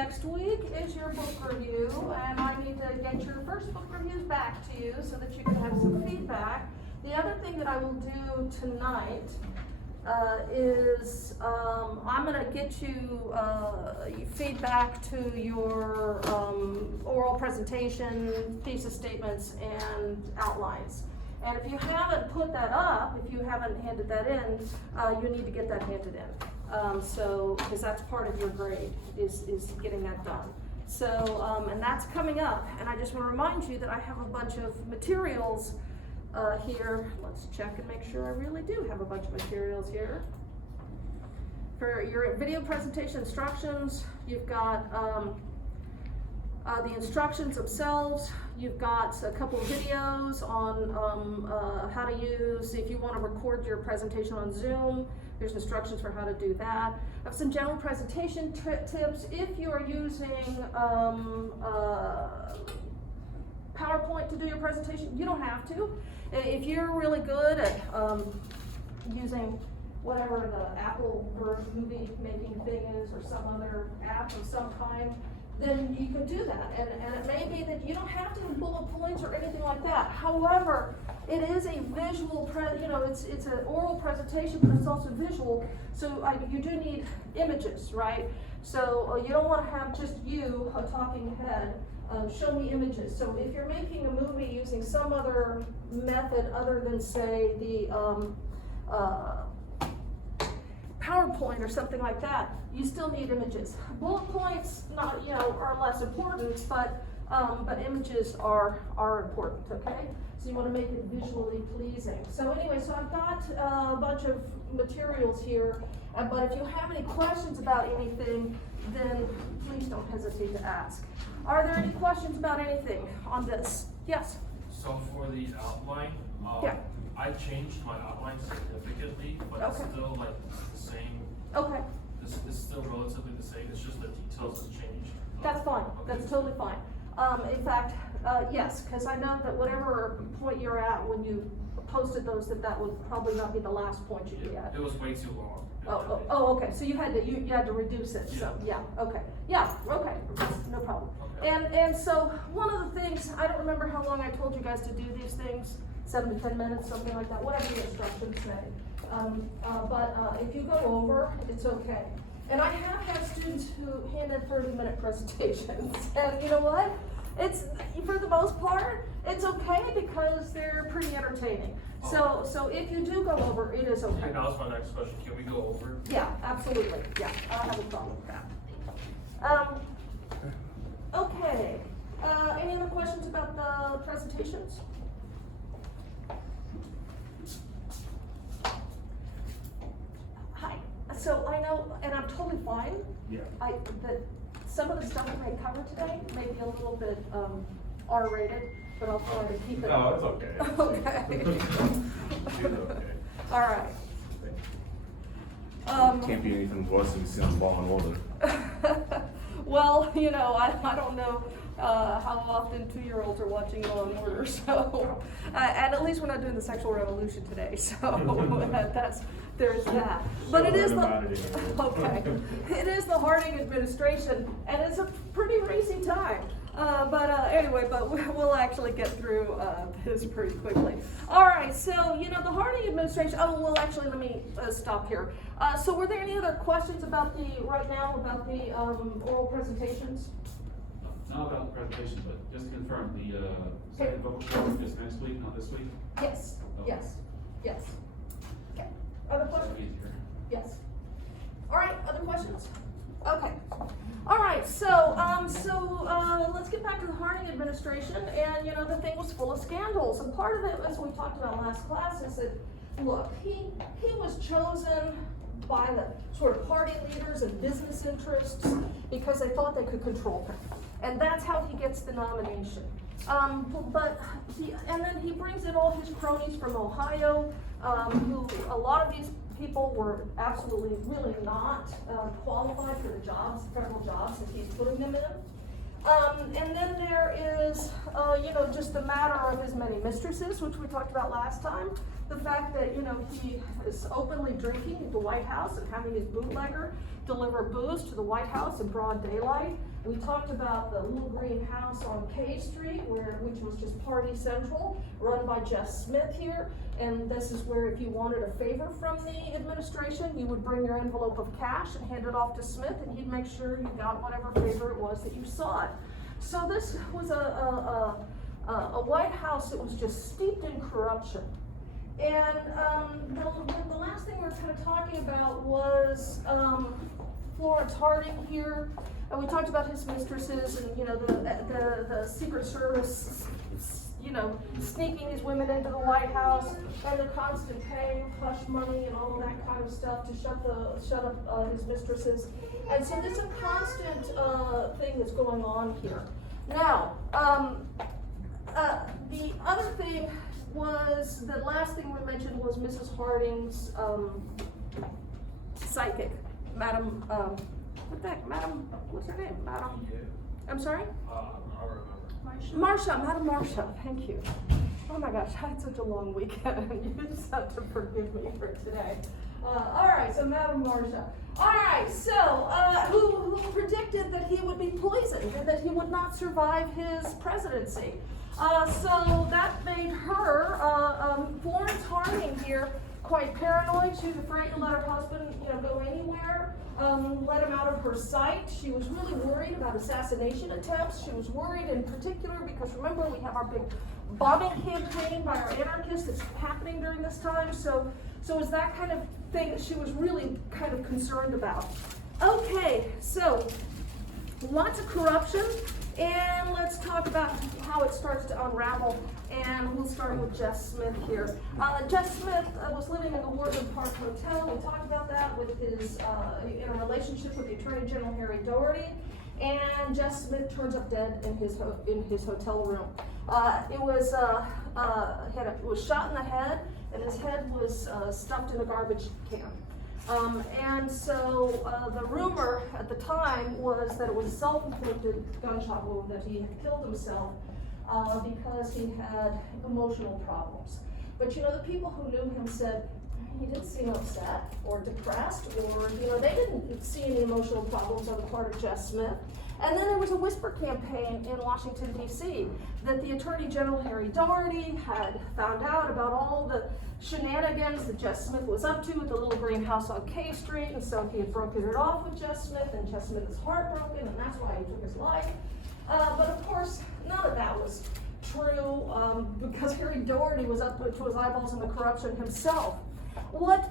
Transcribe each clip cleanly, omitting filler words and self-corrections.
Next week is your book review, and I need to get your first book reviews back to you so that you can have some feedback. The other thing that I will do tonight is I'm going to get you feedback to your oral presentation, thesis statements, and outlines. And if you haven't put that up, if you haven't handed that in, you need to get that handed in. Because that's part of your grade, is getting that done. So, and that's coming up, and I just want to remind you that I have a bunch of materials here. Let's check and make sure I really do have a bunch of materials here. For your video presentation instructions, you've got the instructions themselves. You've got a couple of videos on how to use, if you want to record your presentation on Zoom, there's instructions for how to do that. I have some general presentation tips. If you're using PowerPoint to do your presentation, you don't have to. If you're really good at using whatever the Apple or movie making thing is, or some other app of some kind, then you can do that. And it may be that you don't have to have bullet points or anything like that. However, it is a visual, it's an oral presentation, but it's also visual. So you do need images, right? So you don't want to have just you, a talking head, show me images. So if you're making a movie using some other method other than, say, the PowerPoint or something like that, you still need images. Bullet points, not, are less important, but images are important, okay? So you want to make it visually pleasing. So anyway, so I've got a bunch of materials here, but if you have any questions about anything, then please don't hesitate to ask. Are there any questions about anything on this? Yes? So for the outline, yeah. I changed my outline significantly, but Okay. it's still like the same. Okay. It's still relatively the same, it's just the details have changed. That's fine. Okay. That's totally fine. In fact, yes, because I know that whatever point you're at when you posted those, that would probably not be the last point you'd be at. It was way too long. Okay. So you had to reduce it. So yeah. Okay. Yeah. Okay. No problem. Okay. And so one of the things, I don't remember how long I told you guys to do these things, 7 to 10 minutes, something like that, whatever the instructions say. But if you go over, it's okay. And I have had students who hand in 30-minute presentations, and you know what? It's, for the most part, it's okay because they're pretty entertaining. So if you do go over, it is okay. And that was my next question. Can we go over? Yeah, absolutely. Yeah, I don't have a problem with that. Okay. Any other questions about the presentations? Hi. So I know, and I'm totally fine. Yeah. That some of the stuff we may cover today may be a little bit R-rated, but I'll try to keep it. No, it's okay. Okay. It's okay. All right. Can't be anything worse than seeing Law and Order. Well, I don't know how often 2-year-olds are watching Law and Order, so, and at least we're not doing the sexual revolution today, so there's that. But it is it is the Harding administration, and it's a pretty racy time. Anyway, we'll actually get through this pretty quickly. All right, so, the Harding administration, let me stop here. So were there any other questions about right now about the oral presentations? Not about the presentation, but just to confirm, the second vocal forum is next week, not this week? Yes, Okay. yes. Okay, other So questions? easier. Yes. All right, other questions? Okay. All right, so let's get back to the Harding administration, and the thing was full of scandals, and part of it, as we talked about last class, is that, look, he was chosen by the sort of party leaders and business interests because they thought they could control him, and that's how he gets the nomination. And then he brings in all his cronies from Ohio, who a lot of these people were absolutely really not qualified for the jobs, federal jobs that he's putting them in. And then there is, just the matter of his many mistresses, which we talked about last time. The fact that, he is openly drinking at the White House and having his bootlegger deliver booze to the White House in broad daylight. We talked about the little green house on K Street, which was just Party Central, run by Jess Smith here. And this is where if you wanted a favor from the administration, you would bring your envelope of cash and hand it off to Smith, and he'd make sure you got whatever favor it was that you sought. So this was a White House that was just steeped in corruption. And the last thing we were kind of talking about was Florence Harding here. And we talked about his mistresses and, you know, the Secret Service, you know, sneaking these women into the White House and the constant paying of hush money and all of that kind of stuff to shut up his mistresses. And so there's a constant thing that's going on here. Now, the other thing was, the last thing we mentioned was Mrs. Harding's psychic, Madam, what the heck, Madam, what's her name? Madam, I'm sorry? I remember. Marcia, Madam Marcia, thank you. Oh my gosh, I had such a long weekend, you just have to forgive me for today. All right, so Madam Marcia. All right, so who predicted that he would be poisoned and that he would not survive his presidency? So that made her, Florence Harding here, quite paranoid. She was afraid to let her husband, you know, go anywhere. Let him out of her sight. She was really worried about assassination attempts. She was worried in particular because, remember, we have our big bombing campaign by our anarchists that's happening during this time. So it was that kind of thing that she was really kind of concerned about. Okay, so lots of corruption, and let's talk about how it starts to unravel. And we'll start with Jess Smith here. Jess Smith was living in the Woodland Park Hotel. We talked about that with his in a relationship with the Attorney General Harry Doherty. And Jess Smith turns up dead in his hotel room. It was shot in the head, and his head was stuffed in a garbage can. And so the rumor at the time was that it was a self-inflicted gunshot wound, that he had killed himself because he had emotional problems. But you know, the people who knew him said he didn't seem upset or depressed, or you know, they didn't see any emotional problems on the part of Jess Smith. And then there was a whisper campaign in Washington, D.C. that the Attorney General Harry Doherty had found out about all the shenanigans that Jess Smith was up to with the little green house on K Street, and so he had broken it off with Jess Smith, and Jess Smith is heartbroken, and that's why he took his life. But of course, none of that was true, because Harry Doherty was up to his eyeballs in the corruption himself. What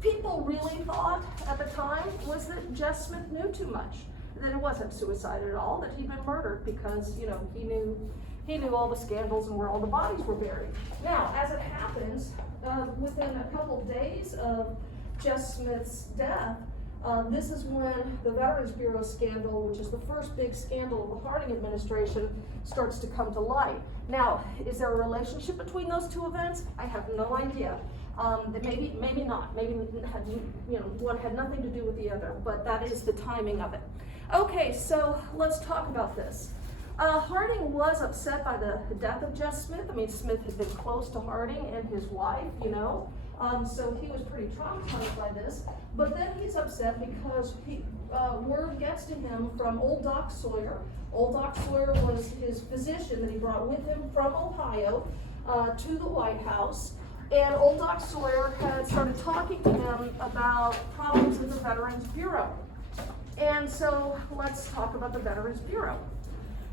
people really thought at the time was that Jess Smith knew too much, that it wasn't suicide at all, that he'd been murdered because, you know, he knew all the scandals and where all the bodies were buried. Now, as it happens, within a couple days of Jess Smith's death, this is when the Veterans Bureau scandal, which is the first big scandal of the Harding administration, starts to come to light. Now, is there a relationship between those two events? I have no idea. Maybe not. Maybe one had nothing to do with the other, but that is the timing of it. Okay, so let's talk about this. Harding was upset by the death of Jess Smith. I mean, Smith had been close to Harding and his wife, you know, so he was pretty traumatized by this. But then he's upset because word gets to him from old Doc Sawyer. Old Doc Sawyer was his physician that he brought with him from Ohio to the White House. And old Doc Sawyer had started talking to him about problems in the Veterans Bureau. And so let's talk about the Veterans Bureau.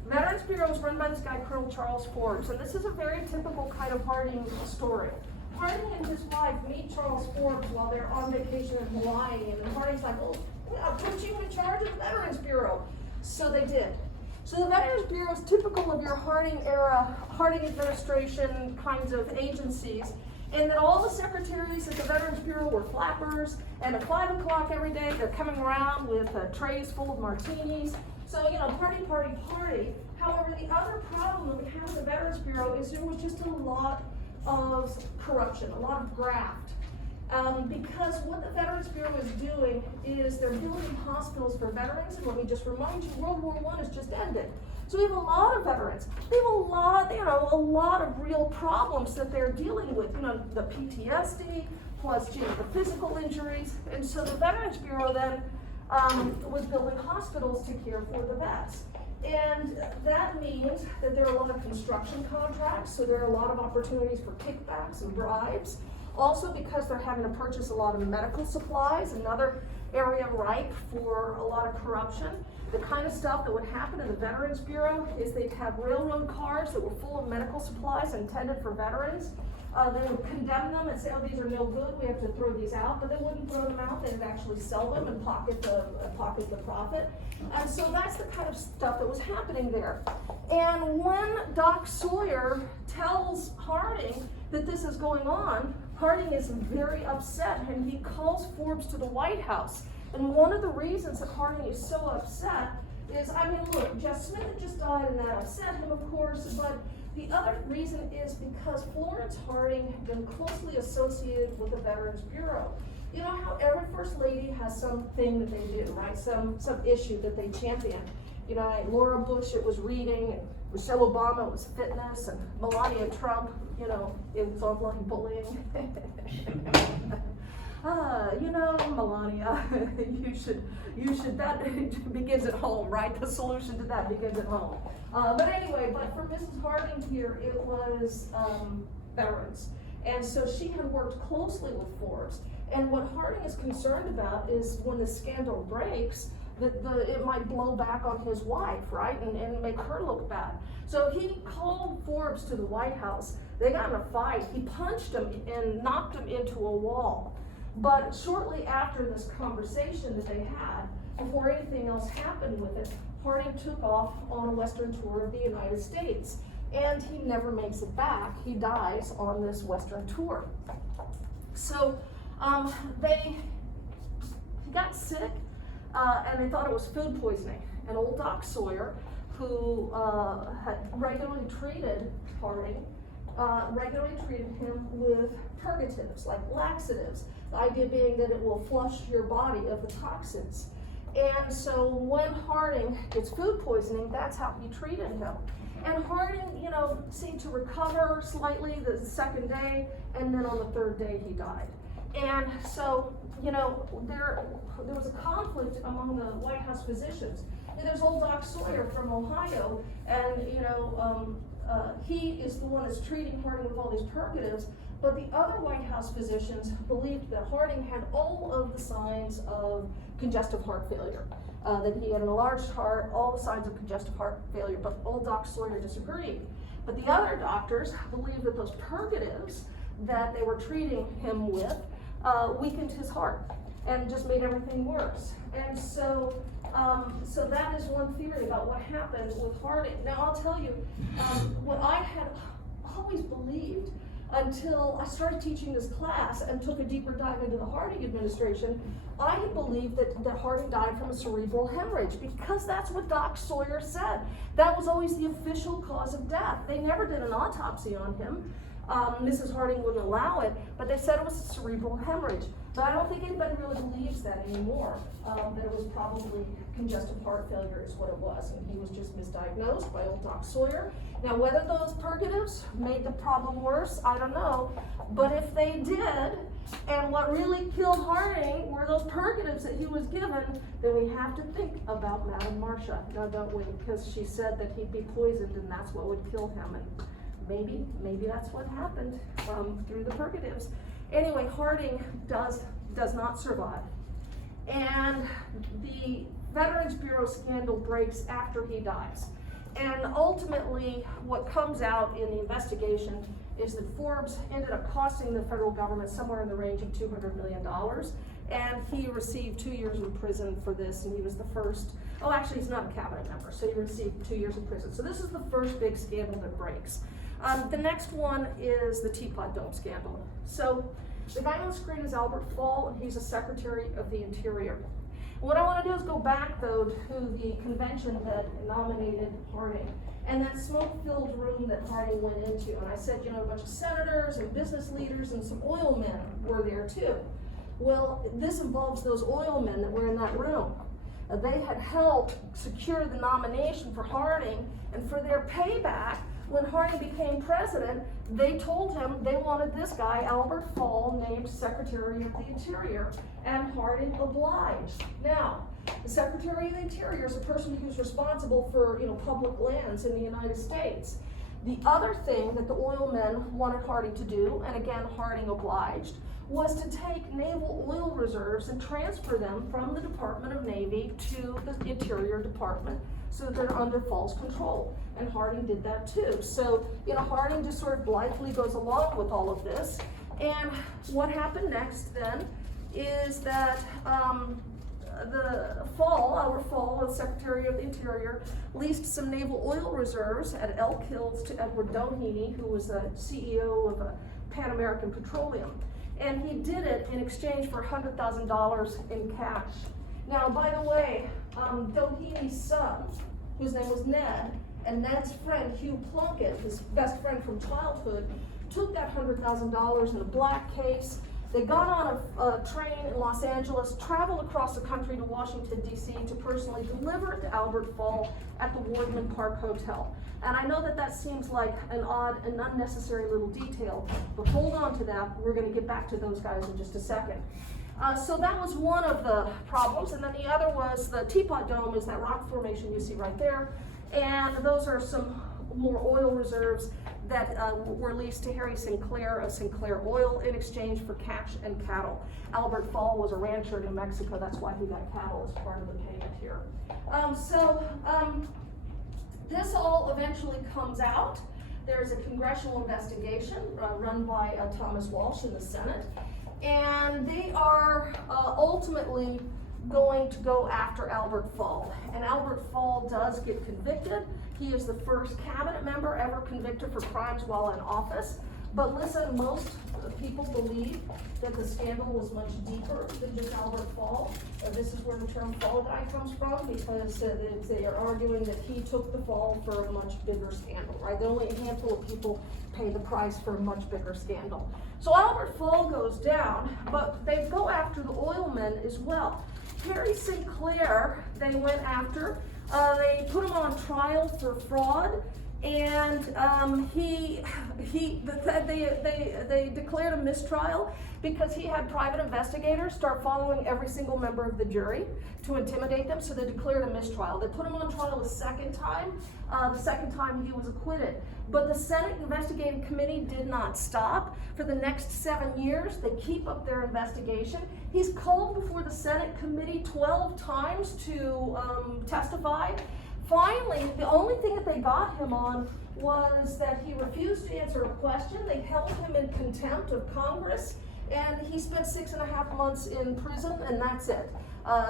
Veterans Bureau is run by this guy, Colonel Charles Forbes, and this is a very typical kind of Harding story. Harding and his wife meet Charles Forbes while they're on vacation in Hawaii, and Harding's like, "Oh, I'll put you in charge of the Veterans Bureau." So they did. So the Veterans Bureau is typical of your Harding era, Harding administration kinds of agencies, in that all the secretaries at the Veterans Bureau were flappers, and at 5 o'clock every day they're coming around with trays full of martinis. So, you know, party, party, party. However, the other problem that we have in the Veterans Bureau is there was just a lot of corruption, a lot of graft. Because what the Veterans Bureau is doing is they're building hospitals for veterans, and let me just remind you, World War I has just ended. So we have a lot of veterans. They have a lot of real problems that they're dealing with, you know, the PTSD, plus, the physical injuries. And so the Veterans Bureau then was building hospitals to care for the vets. And that means that there are a lot of construction contracts, so there are a lot of opportunities for kickbacks and bribes. Also because they're having to purchase a lot of medical supplies, another area ripe for a lot of corruption. The kind of stuff that would happen in the Veterans Bureau is they'd have railroad cars that were full of medical supplies intended for veterans. They would condemn them and say, oh, these are no good, we have to throw these out, but they wouldn't throw them out, they'd actually sell them and pocket the profit. And so that's the kind of stuff that was happening there. And when Doc Sawyer tells Harding that this is going on, Harding is very upset and he calls Forbes to the White House. And one of the reasons that Harding is so upset is, I mean, look, Jeff Smith had just died and that upset him, of course, but the other reason is because Florence Harding had been closely associated with the Veterans Bureau. You know how every First Lady has something that they do, right? Some issue that they champion. You know, like Laura Bush, it was reading, and Michelle Obama, it was fitness, and Melania Trump, you know, it was online bullying. You know, Melania, you should, that begins at home, right? The solution to that begins at home. But anyway, but for Mrs. Harding here, it was veterans. And so she had worked closely with Forbes. And what Harding is concerned about is when the scandal breaks, that it might blow back on his wife, right? And make her look bad. So he called Forbes to the White House. They got in a fight. He punched him and knocked him into a wall. But shortly after this conversation that they had, before anything else happened with it, Harding took off on a Western tour of the United States. And he never makes it back. He dies on this Western tour. So he got sick, and they thought it was food poisoning. And old Doc Sawyer, who had regularly treated Harding, regularly treated him with purgatives, like laxatives. The idea being that it will flush your body of the toxins. And so when Harding gets food poisoning, that's how he treated him. And Harding, you know, seemed to recover slightly the second day, and then on the third day he died. And so, you know, there was a conflict among the White House physicians. And there's old Doc Sawyer from Ohio, and you know, he is the one that's treating Harding with all these purgatives. But the other White House physicians believed that Harding had all of the signs of congestive heart failure, that he had an enlarged heart, all the signs of congestive heart failure, but old Doc Sawyer disagreed. But the other doctors believed that those purgatives that they were treating him with weakened his heart and just made everything worse. And so, so that is one theory about what happened with Harding. Now I'll tell you, what I had always believed until I started teaching this class and took a deeper dive into the Harding administration, I had believed that Harding died from a cerebral hemorrhage because that's what Doc Sawyer said. That was always the official cause of death. They never did an autopsy on him. Mrs. Harding wouldn't allow it, but they said it was a cerebral hemorrhage. But I don't think anybody really believes that anymore, that it was probably congestive heart failure is what it was, and he was just misdiagnosed by old Doc Sawyer. Now, whether those purgatives made the problem worse, I don't know, but if they did, and what really killed Harding were those purgatives that he was given, then we have to think about Madame Marcia, now don't we? Because she said that he'd be poisoned and that's what would kill him, and maybe that's what happened through the purgatives. Anyway, Harding does not survive. And the Veterans Bureau scandal breaks after he dies. And ultimately, what comes out in the investigation is that Forbes ended up costing the federal government somewhere in the range of $200 million. And he received 2 years in prison for this, and he was the first, oh, actually, he's not a cabinet member, so he received 2 years in prison. So this is the first big scandal that breaks. The next one is the Teapot Dome scandal. So the guy on the screen is Albert Fall, and he's a Secretary of the Interior. What I want to do is go back, though, to the convention that nominated Harding, and that smoke-filled room that Harding went into. And I said, you know, a bunch of senators and business leaders and some oil men were there, too. Well, this involves those oil men that were in that room. They had helped secure the nomination for Harding, and for their payback, when Harding became president, they told him they wanted this guy, Albert Fall, named Secretary of the Interior, and Harding obliged. Now, The Secretary of the Interior is a person who's responsible for, public lands in the United States. The other thing that the oil men wanted Harding to do, and again, Harding obliged, was to take naval oil reserves and transfer them from the Department of Navy to the Interior Department so that they're under false control. And Harding did that too. So, Harding just sort of blithely goes along with all of this. And what happened next then is that our fall, the Secretary of the Interior leased some naval oil reserves at Elk Hills to Edward Doheny, who was the CEO of Pan American Petroleum. And he did it in exchange for $100,000 in cash. Now, by the way, Doheny's son, whose name was Ned, and Ned's friend Hugh Plunkett, his best friend from childhood, took that $100,000 in a black case. They got on a train in Los Angeles, traveled across the country to Washington, D.C. to personally deliver it to Albert Fall at the Wardman Park Hotel. And I know that seems like an odd and unnecessary little detail, but hold on to that. We're going to get back to those guys in just a second. So that was one of the problems, and then the other was the Teapot Dome is that rock formation you see right there, and those are some more oil reserves that were leased to Harry Sinclair of Sinclair Oil in exchange for cash and cattle. Albert Fall was a rancher in New Mexico, that's why he got cattle as part of the payment here. This all eventually comes out. There's a congressional investigation run by Thomas Walsh in the Senate, and they are ultimately going to go after Albert Fall. And Albert Fall does get convicted. He is the first cabinet member ever convicted for crimes while in office. But listen, most people believe that the scandal was much deeper than just Albert Fall. This is where the term fall guy comes from, because they are arguing that he took the fall for a much bigger scandal, right? Only a handful of people pay the price for a much bigger scandal. So Albert Fall goes down, but they go after the oil men as well. Harry Sinclair, they went after. They put him on trial for fraud, and they declared a mistrial because he had private investigators start following every single member of the jury to intimidate them, so they declared a mistrial. They put him on trial a second time. The second time he was acquitted. But the Senate Investigating Committee did not stop. For the next 7 years, they keep up their investigation. He's called before the Senate Committee 12 times to testify. Finally, the only thing that they got him on was that he refused to answer a question. They held him in contempt of Congress, and he spent 6.5 months in prison, and that's it.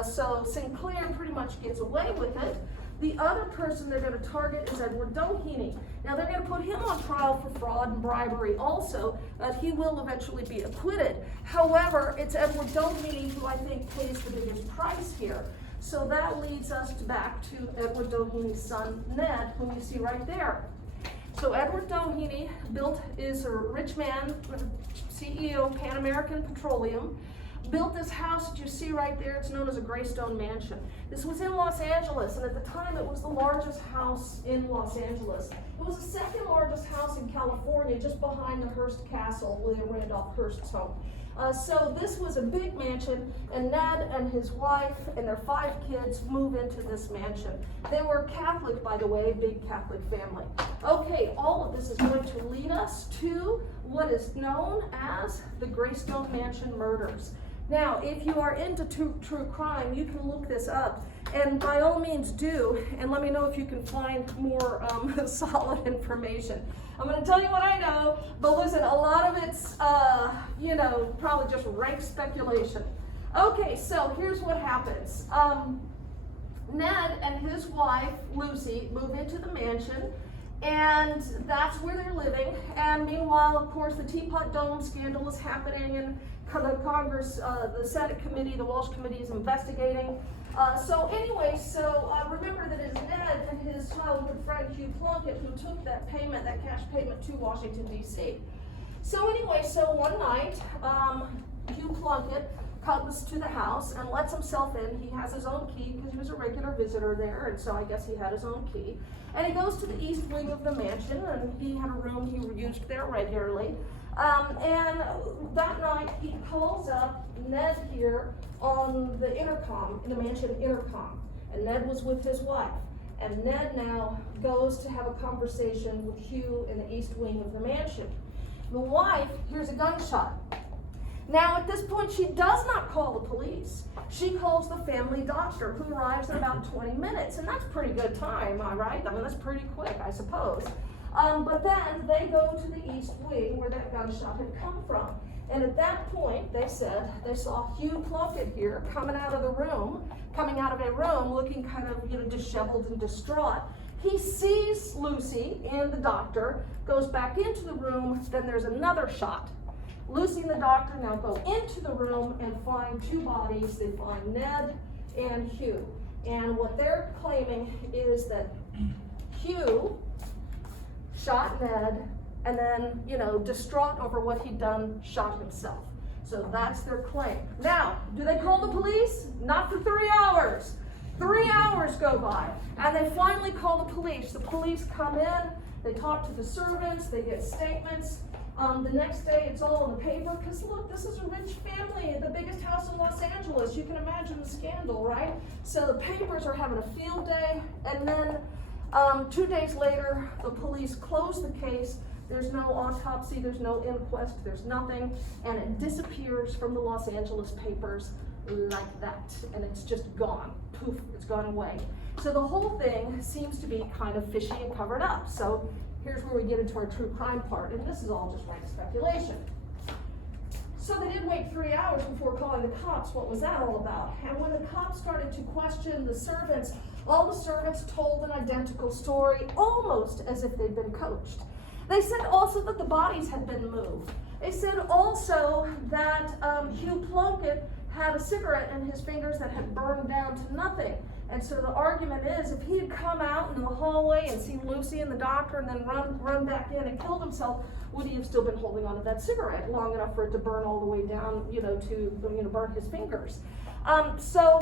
So Sinclair pretty much gets away with it. The other person they're going to target is Edward Doheny. Now they're going to put him on trial for fraud and bribery also, but he will eventually be acquitted. However, it's Edward Doheny who I think pays the biggest price here. So that leads us back to Edward Doheny's son, Ned, whom you see right there. So Edward Doheny is a rich man, CEO of Pan American Petroleum, built this house that you see right there. It's known as a Greystone Mansion. This was in Los Angeles, and at the time it was the largest house in Los Angeles. It was the second largest house in California, just behind the Hearst Castle, William Randolph Hearst's home. So this was a big mansion, and Ned and his wife and their 5 kids move into this mansion. They were Catholic, by the way, big Catholic family. Okay, all of this is going to lead us to what is known as the Greystone Mansion murders. Now, if you are into true crime, you can look this up, and by all means do, and let me know if you can find more solid information. I'm going to tell you what I know, but listen, a lot of it's, probably just rank speculation. Okay, so here's what happens. Ned and his wife, Lucy, move into the mansion, and that's where they're living. And meanwhile, of course, the Teapot Dome scandal is happening, and the Congress, the Senate committee, the Walsh committee is investigating. Remember that it's Ned and his childhood friend Hugh Plunkett who took that cash payment to Washington, D.C. So one night, Hugh Plunkett comes to the house and lets himself in. He has his own key because he was a regular visitor there, and so I guess he had his own key. And he goes to the east wing of the mansion, and he had a room he used there regularly. And that night, he calls up Ned here on the intercom, in the mansion intercom. And Ned was with his wife. And Ned now goes to have a conversation with Hugh in the east wing of the mansion. The wife hears a gunshot. Now, at this point, she does not call the police. She calls the family doctor, who arrives in about 20 minutes. And that's pretty good time, am I right? I mean, that's pretty quick, I suppose. But then they go to the east wing where that gunshot had come from. And at that point, they said they saw Hugh Plunkett here coming out of a room looking kind of, disheveled and distraught. He sees Lucy and the doctor, goes back into the room, then there's another shot. Lucy and the doctor now go into the room and find two bodies. They find Ned and Hugh. And what they're claiming is that Hugh shot Ned, and then, distraught over what he'd done, shot himself. So that's their claim. Now, do they call the police? Not for 3 hours. 3 hours go by, and they finally call the police. The police come in, they talk to the servants, they get statements. The next day, it's all in the paper, because look, this is a rich family, the biggest house in Los Angeles. You can imagine the scandal, right? So the papers are having a field day, and then 2 days later, the police close the case. There's no autopsy, there's no inquest, there's nothing, and it disappears from the Los Angeles papers like that, and it's just gone. Poof, it's gone away. So the whole thing seems to be kind of fishy and covered up. So here's where we get into our true crime part, and this is all just rank speculation. So they did wait 3 hours before calling the cops. What was that all about? And when the cops started to question the servants, all the servants told an identical story, almost as if they'd been coached. They said also that the bodies had been moved. They said also that Hugh Plunkett had a cigarette in his fingers that had burned down to nothing. And so the argument is, if he had come out in the hallway and seen Lucy and the doctor and then run back in and killed himself, would he have still been holding onto that cigarette long enough for it to burn all the way down, to burn his fingers? So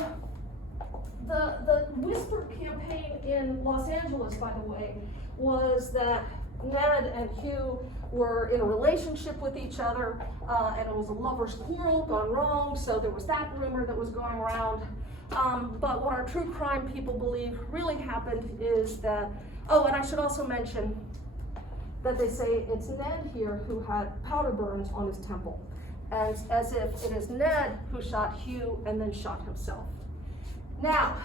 the whisper campaign in Los Angeles, by the way, was that Ned and Hugh were in a relationship with each other, and it was a lover's quarrel gone wrong, so there was that rumor that was going around. But what our true crime people believe really happened is that, and I should also mention that they say it's Ned here who had powder burns on his temple, as if it is Ned who shot Hugh and then shot himself. Now,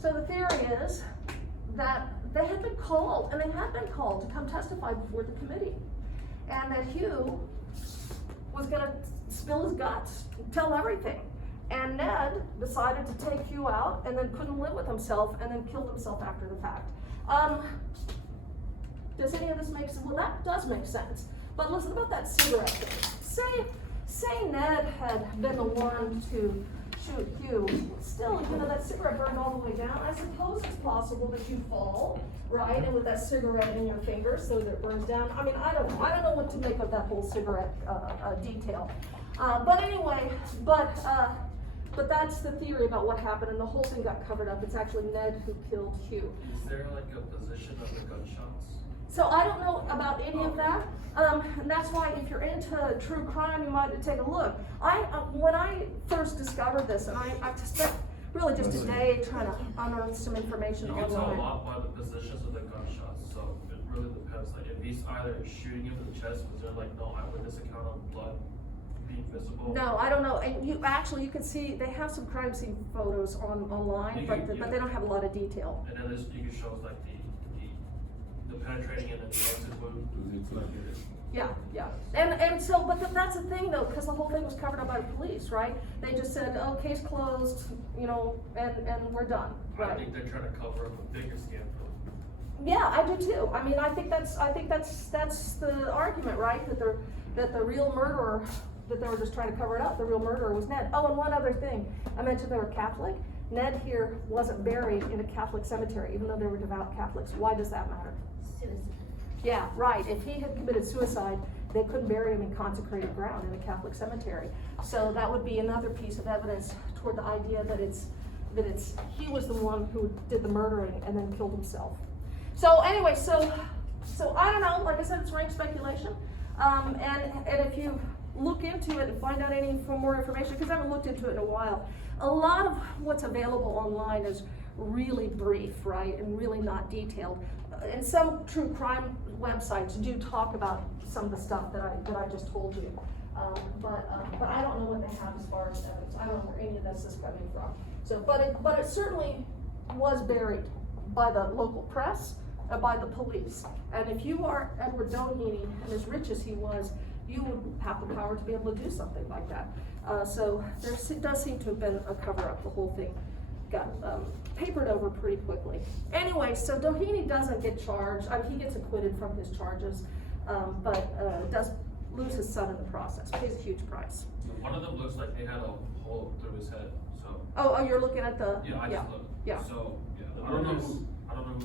so the theory is that they had been called, and they had been called to come testify before the committee, and that Hugh was going to spill his guts, tell everything. And Ned decided to take Hugh out and then couldn't live with himself and then killed himself after the fact. Does any of this make sense? Well, that does make sense. But listen about that cigarette thing. Say Ned had been the one to shoot Hugh. Still, that cigarette burned all the way down. I suppose it's possible that you fall, right, and with that cigarette in your finger so that it burns down. I mean, I don't know what to make of that whole cigarette detail. But anyway, but that's the theory about what happened, and the whole thing got covered up. It's actually Ned who killed Hugh. Is there like a position of the gunshots? So I don't know about any of that, and that's why if you're into true crime, you might take a look. When I first discovered this, and I spent really just a day trying to unearth some information You can tell a online. lot by the positions of the gunshots, so it really depends. Like if he's either shooting him in the chest, was there like no eyewitness account of blood being visible? No, I don't know. And you can see they have some crime scene photos online, but they don't have a lot of detail. And then you can show us like the penetrating and then the exit wound. Yeah. And so, but that's the thing though, because the whole thing was covered up by the police, right? They just said, oh, case closed, and we're done, right? I think they're trying to cover up a bigger scandal. Yeah, I do too. I mean, I think that's the argument, right? That the real murderer, that they were just trying to cover it up. The real murderer was Ned. Oh, and one other thing. I mentioned they were Catholic. Ned here wasn't buried in a Catholic cemetery, even though they were devout Catholics. Why does that matter? Suicide. Yeah, right. If he had committed suicide, they couldn't bury him in consecrated ground in a Catholic cemetery. So that would be another piece of evidence toward the idea that he was the one who did the murdering and then killed himself. So anyway, so I don't know, like I said, it's rank speculation. And if you look into it and find out any more information, because I haven't looked into it in a while, a lot of what's available online is really brief, right, and really not detailed. And some true crime websites do talk about some of the stuff that I just told you. But I don't know what they have as far as evidence. I don't know where any of this is coming from. So, but it certainly was buried by the local press, by the police. And if you are Edward Doheny, and as rich as he was, you would have the power to be able to do something like that. So there does seem to have been a cover-up. The whole thing got papered over pretty quickly. Anyway, so Doheny doesn't get charged. I mean, he gets acquitted from his charges, but does lose his son in the process. Pays a huge price. One of them looks like they had a hole through his head, so. Oh, you're looking at the. Yeah, I just looked. Yeah. So, The I don't know murders- who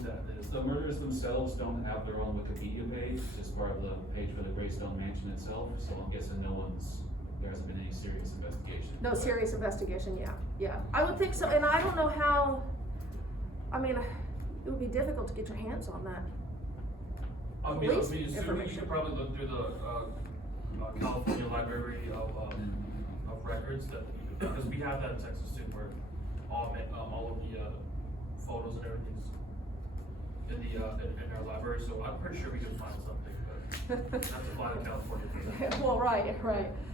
that is. The murders themselves don't have their own Wikipedia page, just part of the page for the Greystone Mansion itself, so I'm guessing there hasn't been any serious investigation. No serious investigation, yeah. I would think so, and I don't know how, I mean, it would be difficult to get your hands on that. Police assuming you information. should probably look through the California Library of Records, because we have that in Texas too, where all of the photos and everything's in our library, so I'm pretty sure we can find something, but that's a fly in California for that. Well, right.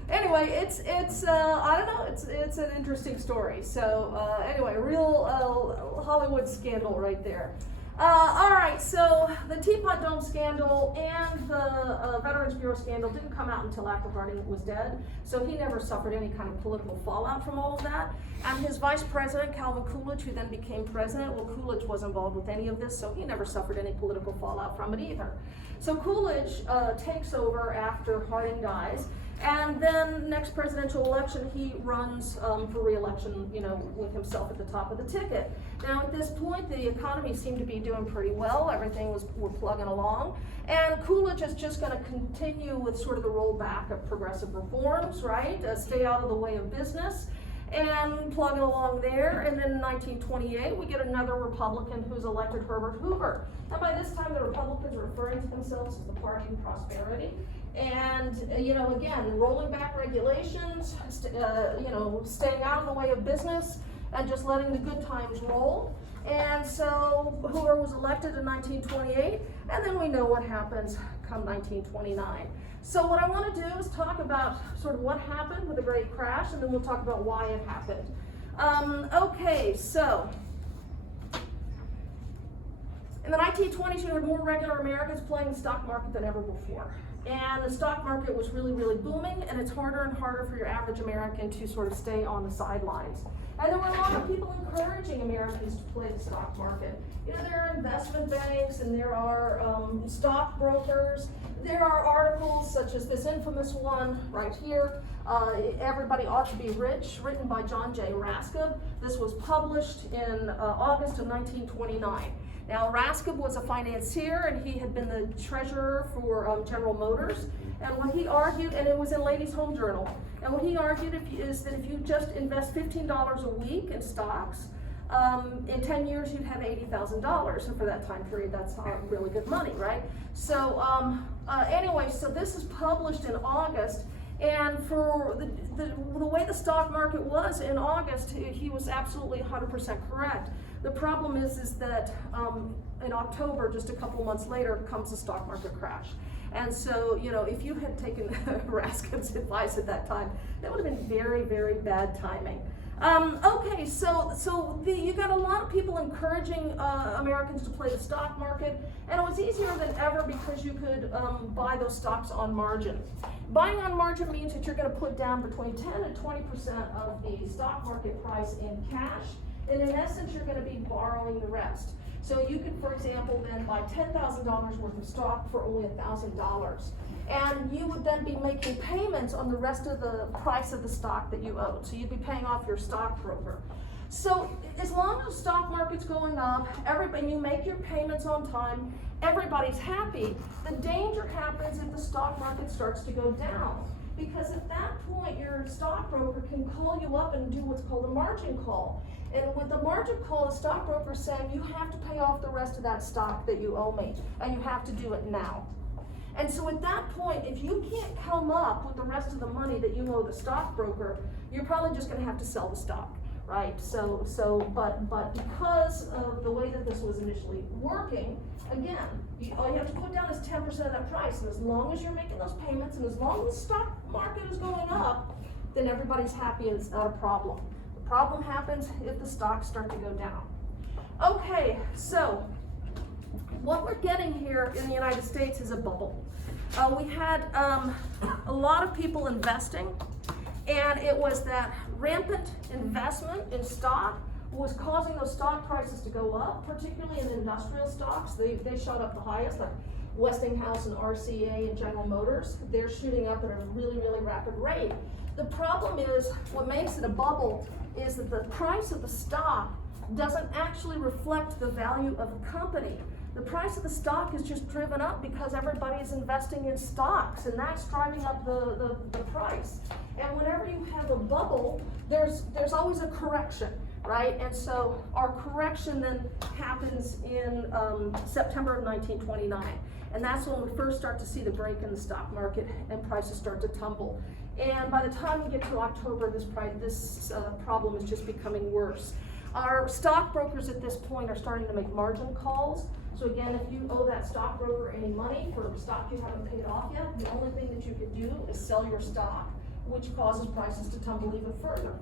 Anyway, it's I don't know, it's an interesting story. So anyway, real Hollywood scandal right there. All right, so the Teapot Dome scandal and the Veterans Bureau scandal didn't come out until after Harding was dead, so he never suffered any kind of political fallout from all of that. And his vice president, Calvin Coolidge, who then became president, well, Coolidge was involved with any of this, so he never suffered any political fallout from it either. So Coolidge takes over after Harding dies, and then next presidential election, he runs for re-election, with himself at the top of the ticket. Now at this point, the economy seemed to be doing pretty well. We're plugging along. And Coolidge is just gonna continue with sort of the rollback of progressive reforms, right? Stay out of the way of business and plugging along there. And then in 1928, we get another Republican who's elected, Herbert Hoover. And by this time, the Republicans are referring to themselves as the Party of Prosperity. And, again, rolling back regulations, staying out of the way of business, and just letting the good times roll. And so Hoover was elected in 1928, and then we know what happens come 1929. So what I want to do is talk about sort of what happened with the Great Crash, and then we'll talk about why it happened. Okay, so in the 1920s, you had more regular Americans playing the stock market than ever before. And the stock market was really, really booming, and it's harder and harder for your average American to sort of stay on the sidelines. And there were a lot of people encouraging Americans to play the stock market. There are investment banks, and there are stockbrokers. There are articles such as this infamous one right here, Everybody Ought to Be Rich, written by John J. Raskob. This was published in August of 1929. Now, Raskob was a financier, and he had been the treasurer for General Motors. And what he argued, and it was in Ladies' Home Journal, and what he argued is that if you just invest $15 a week in stocks, in 10 years you'd have $80,000. And for that time period, that's really good money, right? So anyway, so this is published in August. And for the way the stock market was in August, he was absolutely 100% correct. The problem is that in October, just a couple months later, comes the stock market crash. And so, if you had taken Raskob's advice at that time, that would have been very, very bad timing. Okay, so you got a lot of people encouraging Americans to play the stock market, and it was easier than ever because you could buy those stocks on margin. Buying on margin means that you're going to put down between 10 and 20% of the stock market price in cash, and in essence, you're going to be borrowing the rest. So you could, for example, then buy $10,000 worth of stock for only $1,000. And you would then be making payments on the rest of the price of the stock that you owed. So you'd be paying off your stockbroker. So as long as the stock market's going up, and you make your payments on time, everybody's happy. The danger happens if the stock market starts to go down. Because at that point, your stockbroker can call you up and do what's called a margin call. And with the margin call, the stockbroker is saying, you have to pay off the rest of that stock that you owe me, and you have to do it now. And so at that point, if you can't come up with the rest of the money that you owe the stockbroker, you're probably just gonna have to sell the stock, right? But because of the way that this was initially working, again, all you have to put down is 10% of that price, and as long as you're making those payments, and as long as the stock market is going up, then everybody's happy and it's not a problem. The problem happens if the stocks start to go down. Okay, so what we're getting here in the United States is a bubble. We had a lot of people investing, and it was that rampant investment in stock was causing those stock prices to go up, particularly in industrial stocks. They shot up the highest, like Westinghouse and RCA and General Motors. They're shooting up at a really, really rapid rate. The problem is, what makes it a bubble is that the price of the stock doesn't actually reflect the value of the company. The price of the stock is just driven up because everybody is investing in stocks, and that's driving up the price. And whenever you have a bubble, there's always a correction, right? And so our correction then happens in September of 1929. And that's when we first start to see the break in the stock market and prices start to tumble. And by the time we get to October, this problem is just becoming worse. Our stockbrokers at this point are starting to make margin calls. So again, if you owe that stockbroker any money for stock you haven't paid off yet, the only thing that you can do is sell your stock, which causes prices to tumble even further.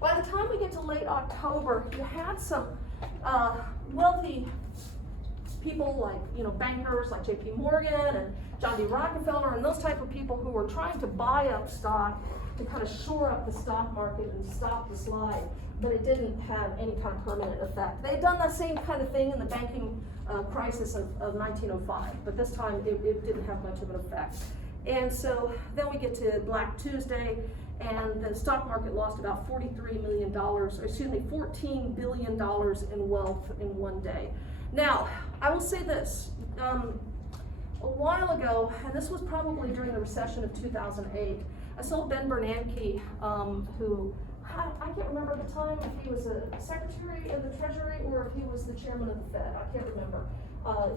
By the time we get to late October, you had some wealthy people like, bankers like J.P. Morgan and John D. Rockefeller and those type of people who were trying to buy up stock to kind of shore up the stock market and stop the slide, but it didn't have any kind of permanent effect. They'd done the same kind of thing in the banking crisis of 1905, but this time it didn't have much of an effect. And so then we get to Black Tuesday, and the stock market lost about $14 billion in wealth in one day. Now, I will say this, a while ago, and this was probably during the recession of 2008, I saw Ben Bernanke, who, I can't remember at the time if he was a secretary of the Treasury or if he was the chairman of the Fed, I can't remember.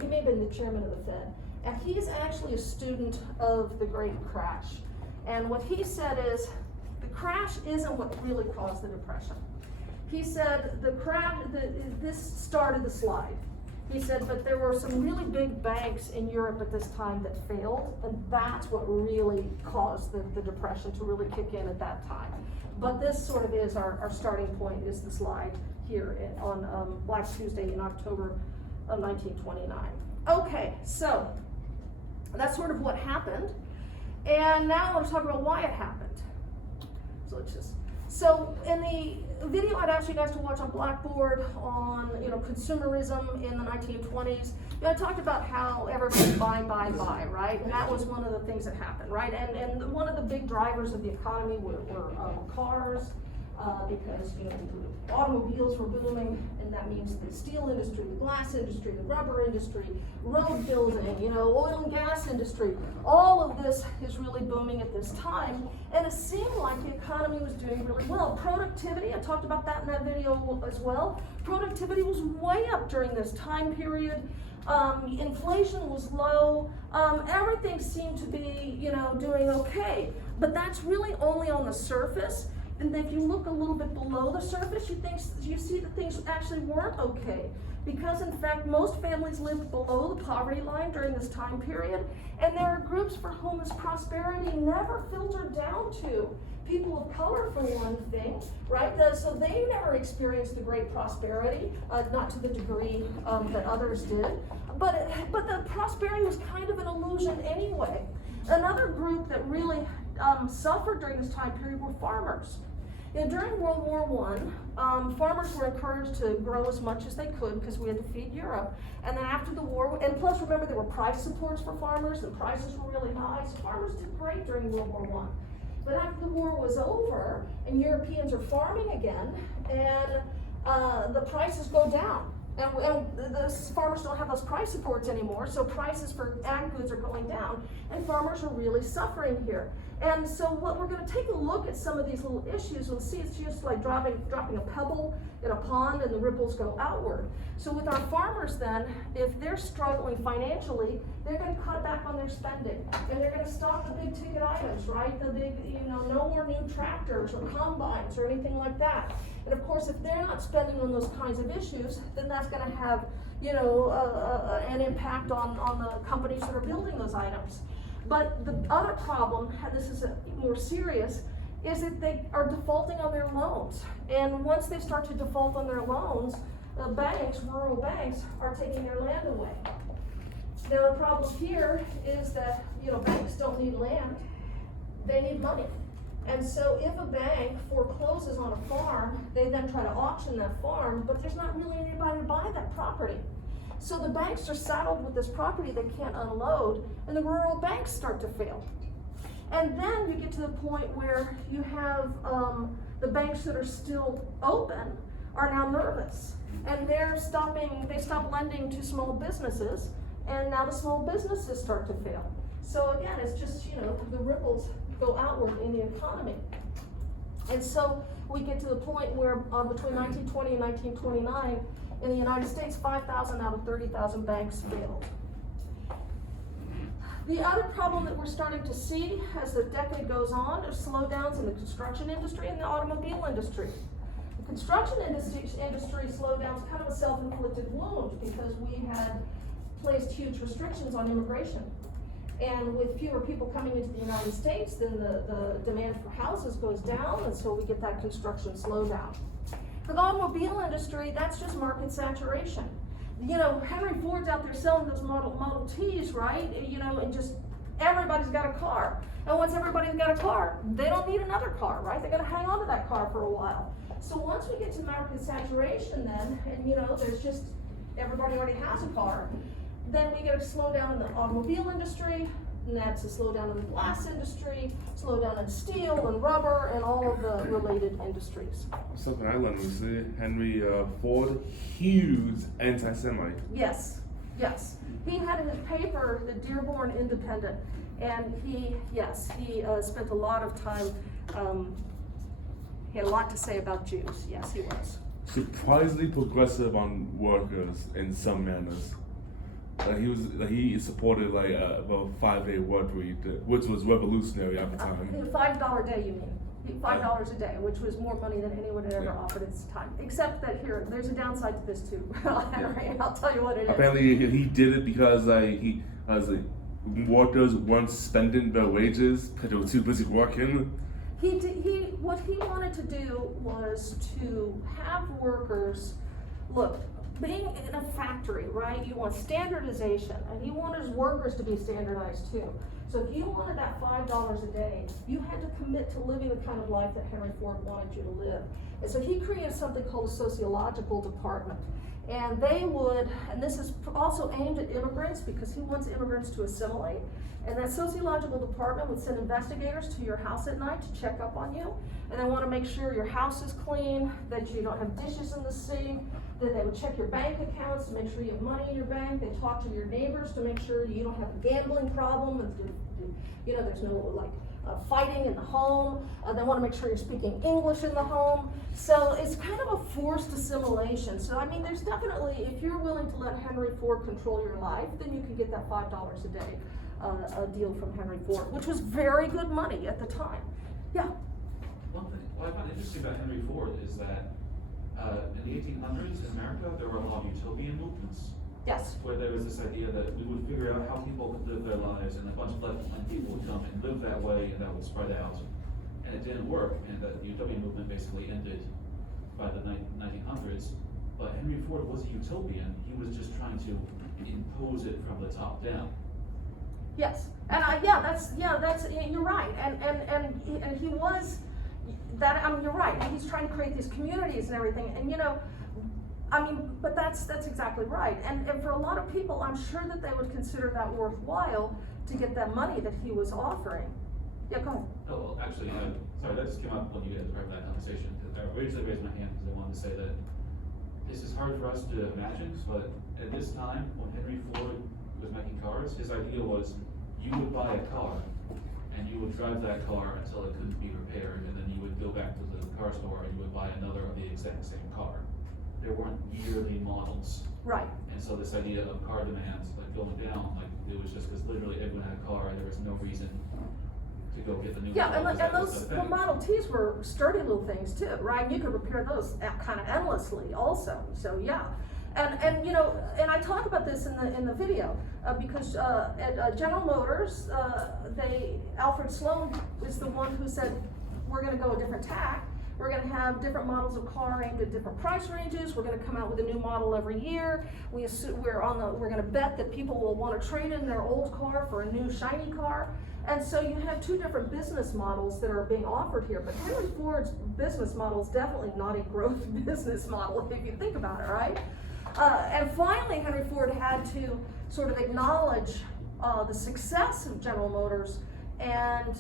He may have been the chairman of the Fed. And he's actually a student of the Great Crash. And what he said is, the crash isn't what really caused the Depression. He said the crash, this started the slide. He said, but there were some really big banks in Europe at this time that failed, and that's what really caused the Depression to really kick in at that time. But this sort of is our starting point, is the slide here on Black Tuesday in October of 1929. Okay, so that's sort of what happened. And now I want to talk about why it happened. So in the video I'd asked you guys to watch on Blackboard on consumerism in the 1920s, I talked about how everybody's buy, right? And that was one of the things that happened, right? And one of the big drivers of the economy were cars, because automobiles were booming, and that means the steel industry, the glass industry, the rubber industry, road building, oil and gas industry. All of this is really booming at this time, and it seemed like the economy was doing really well. Productivity, I talked about that in that video as well. Productivity was way up during this time period. Inflation was low. Everything seemed to be, doing okay. But that's really only on the surface. And if you look a little bit below the surface, you see that things actually weren't okay. Because in fact, most families lived below the poverty line during this time period, and there are groups for whom this prosperity never filtered down to. People of color, for one thing, right? So they never experienced the great prosperity, not to the degree that others did. But the prosperity was kind of an illusion anyway. Another group that really suffered during this time period were farmers. During World War I, farmers were encouraged to grow as much as they could because we had to feed Europe. And then after the war, and plus remember there were price supports for farmers, and prices were really high, so farmers did great during World War I. But after the war was over and Europeans are farming again, and the prices go down. And the farmers don't have those price supports anymore, so prices for ag goods are going down, and farmers are really suffering here. And so what we're gonna take a look at some of these little issues and see it's just like dropping a pebble in a pond and the ripples go outward. So with our farmers then, if they're struggling financially, they're gonna cut back on their spending, and they're gonna stop the big ticket items, right? The big, no more new tractors or combines or anything like that. And of course, if they're not spending on those kinds of issues, then that's gonna have, an impact on the companies that are building those items. But the other problem, and this is more serious, is that they are defaulting on their loans. And once they start to default on their loans, banks, rural banks, are taking their land away. Now the problem here is that, banks don't need land, they need money. And so if a bank forecloses on a farm, they then try to auction that farm, but there's not really anybody to buy that property. So the banks are saddled with this property they can't unload, and the rural banks start to fail. And then you get to the point where you have the banks that are still open are now nervous, and they stop lending to small businesses, and now the small businesses start to fail. So again, it's just, the ripples go outward in the economy. And so we get to the point where between 1920 and 1929, in the United States, 5,000 out of 30,000 banks failed. The other problem that we're starting to see as the decade goes on is slowdowns in the construction industry and the automobile industry. The construction industry slowdown is kind of a self-inflicted wound because we had placed huge restrictions on immigration. And with fewer people coming into the United States, then the demand for houses goes down, and so we get that construction slowdown. For the automobile industry, that's just market saturation. Henry Ford's out there selling those Model Ts, right? And just everybody's got a car. And once everybody's got a car, they don't need another car, right? They're gonna hang on to that car for a while. So once we get to market saturation then, and there's just, everybody already has a car, then we get a slowdown in the automobile industry, and that's a slowdown in the glass industry, slowdown in steel and rubber and all of the related industries. Something I learned was Henry Ford, huge anti-Semite. Yes. He had in his paper the Dearborn Independent, and he spent a lot of time, he had a lot to say about Jews. Yes, he was. Surprisingly progressive on workers in some manners. He supported a 5-day work week, which was revolutionary at the time. $5 a day, you mean? $5 a day, which was more money than anyone had ever offered at this time. Except that there's a downside to this too, Henry. I'll tell you what it is. Apparently, he did it because workers weren't spending their wages because they were too busy working. What he wanted to do was to have workers look. Being in a factory, right, you want standardization, and he wanted his workers to be standardized too. So if you wanted that $5 a day, you had to commit to living the kind of life that Henry Ford wanted you to live. And so he created something called a sociological department. And they would, and this is also aimed at immigrants because he wants immigrants to assimilate. And that sociological department would send investigators to your house at night to check up on you. And they want to make sure your house is clean, that you don't have dishes in the sink. Then they would check your bank accounts to make sure you have money in your bank. They talk to your neighbors to make sure you don't have a gambling problem. There's no fighting in the home. They want to make sure you're speaking English in the home. So it's kind of a forced assimilation. So there's definitely, if you're willing to let Henry Ford control your life, then you can get that $5 a day a deal from Henry Ford, which was very good money at the time. Yeah. One thing, what I find interesting about Henry Ford is that in the 1800s in America, there were a lot of utopian movements. Yes. Where there was this idea that we would figure out how people could live their lives, and a bunch of like-minded people would come and live that way, and that would spread out. And it didn't work, and the utopian movement basically ended by the 1900s. But Henry Ford was a utopian. He was just trying to impose it from the top down. Yes, and that's you're right, and he was that. You're right. And he's trying to create these communities and everything, and but that's exactly right. And for a lot of people, I'm sure that they would consider that worthwhile to get that money that he was offering. Yeah, go ahead. Oh, well, actually, sorry, that just came up when you guys were having that conversation. I originally raised my hand because I wanted to say that this is hard for us to imagine, but at this time, when Henry Ford was making cars, his idea was you would buy a car and you would drive that car until it couldn't be repaired, and then you would go back to the car store and you would buy another of the exact same car. There weren't yearly models. Right. And so this idea of car demands, like going down, like it was just because literally everyone had a car and there was no reason to go get the new Yeah, model. and those, the Model Ts were sturdy little things too, right? You could repair those kind of endlessly also, so yeah. And you know, and I talk about this in the video, because at General Motors, Alfred Sloan is the one who said, we're gonna go a different tack. We're gonna have different models of car aimed at different price ranges. We're gonna come out with a new model every year. We're gonna bet that people will wanna trade in their old car for a new shiny car. And so you have two different business models that are being offered here, but Henry Ford's business model is definitely not a growth business model if you think about it, right? And finally, Henry Ford had to sort of acknowledge the success of General Motors, and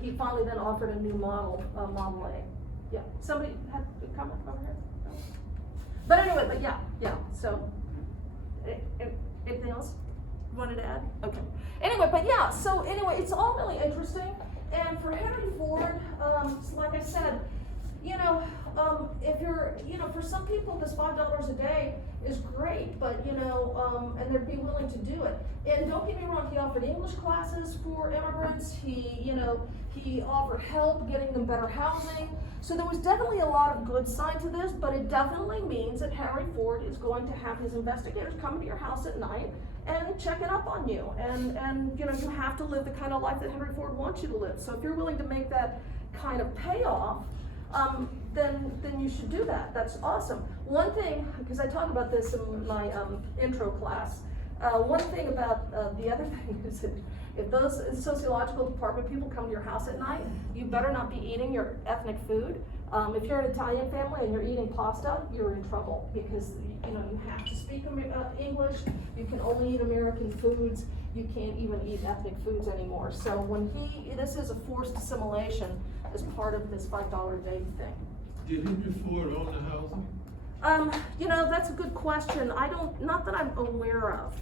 he finally then offered a new model, Model A. Yeah, somebody had a comment over here? No? But anyway, but yeah, so, anything else you wanted to add? Okay. Anyway, but yeah, so anyway, it's all really interesting, and for Henry Ford, like I said, you know, if you're, you know, for some people, this $5 a day is great, but you know, and they'd be willing to do it. And don't get me wrong, he offered English classes for immigrants. He offered help getting them better housing. So there was definitely a lot of good side to this, but it definitely means that Henry Ford is going to have his investigators come to your house at night and checking up on you. And you know, you have to live the kind of life that Henry Ford wants you to live. So if you're willing to make that kind of payoff, then you should do that. That's awesome. One thing, because I talk about this in my intro class, one thing about the other thing is that if those sociological department people come to your house at night, you better not be eating your ethnic food. If you're an Italian family and you're eating pasta, you're in trouble, because you know you have to speak English. You can only eat American foods. You can't even eat ethnic foods anymore. So when this is a forced assimilation as part of this $5 a day thing. Did Henry Ford own the housing? You know, that's a good question. Not that I'm aware of,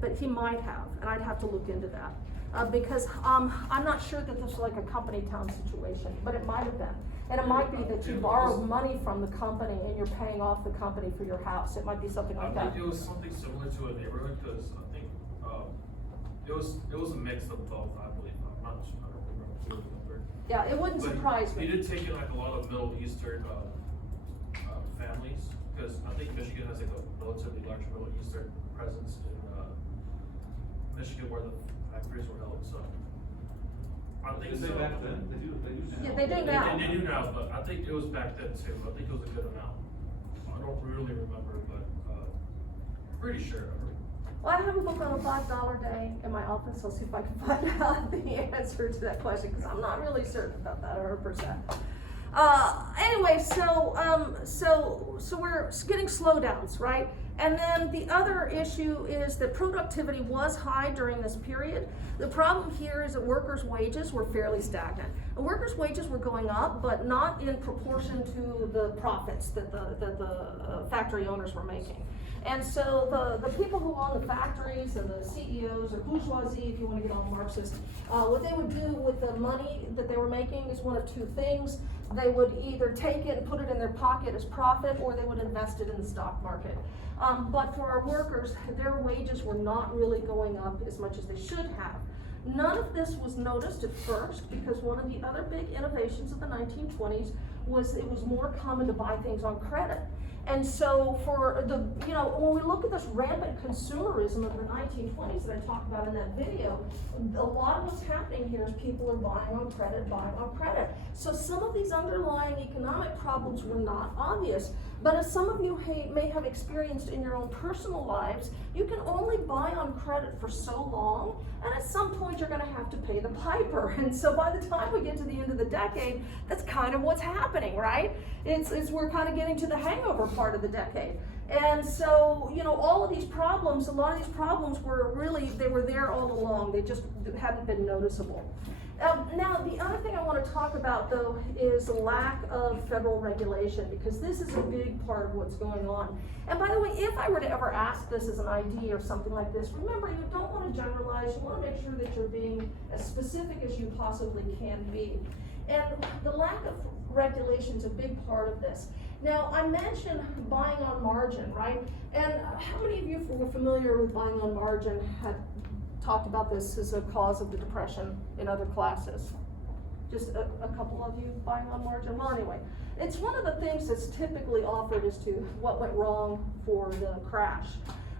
but he might have, and I'd have to look into that. Because I'm not sure that this is like a company town situation, but it might have been. And it might be that you borrowed money from the company and you're paying off the company for your house. It might be something like that. I think it was something similar to a neighborhood, because I think it was a mix of both, I believe. I'm not sure, I don't remember. Yeah, it wouldn't But surprise he me. did take in like a lot of Middle Eastern families, because I think Michigan has like a relatively large Middle Eastern presence in Michigan, where the factories were held. So I think Did they back then? They do now. Yeah, they do now. They do now, but I think it was back then too. I think it was a good amount. I don't really remember, but pretty sure. Well, I have a book on a $5 day in my office. I'll see if I can find out the answer to that question, because I'm not really certain about that 100%. Anyway, so we're getting slowdowns, right? And then the other issue is that productivity was high during this period. The problem here is that workers' wages were fairly stagnant. And workers' wages were going up, but not in proportion to the profits that the factory owners were making. And so the people who own the factories and the CEOs, or bourgeoisie, if you want to get all Marxist, what they would do with the money that they were making is one of two things. They would either take it and put it in their pocket as profit, or they would invest it in the stock market. But for our workers, their wages were not really going up as much as they should have. None of this was noticed at first, because one of the other big innovations of the 1920s was it was more common to buy things on credit. And so for the, you know, when we look at this rampant consumerism of the 1920s that I talked about in that video, a lot of what's happening here is people are buying on credit. So some of these underlying economic problems were not obvious, but as some of you may have experienced in your own personal lives, you can only buy on credit for so long, and at some point you're gonna have to pay the piper. And so by the time we get to the end of the decade, that's kind of what's happening, right? It's we're kind of getting to the hangover part of the decade. And so, you know, all of these problems, a lot of these problems were really, they were there all along, they just hadn't been noticeable. Now, the other thing I want to talk about, though, is the lack of federal regulation, because this is a big part of what's going on. And by the way, if I were to ever ask this as an ID or something like this, remember, you don't want to generalize, you want to make sure that you're being as specific as you possibly can be. And the lack of regulation is a big part of this. Now, I mentioned buying on margin, right? And how many of you were familiar with buying on margin had talked about this as a cause of the Depression in other classes? Just a couple of you buying on margin? Well, anyway, it's one of the things that's typically offered as to what went wrong for the crash.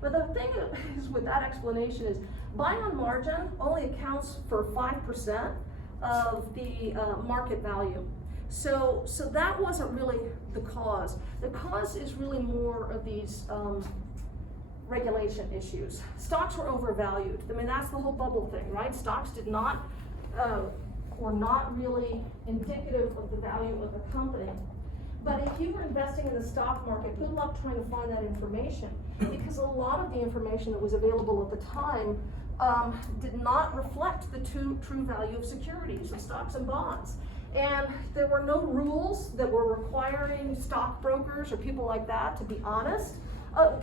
But the thing is with that explanation is buying on margin only accounts for 5% of the market value. So that wasn't really the cause. The cause is really more of these regulation issues. Stocks were overvalued. I mean, that's the whole bubble thing, right? Stocks were not really indicative of the value of the company. But if you were investing in the stock market, good luck trying to find that information, because a lot of the information that was available at the time did not reflect the true value of securities, of stocks and bonds. And there were no rules that were requiring stockbrokers or people like that to be honest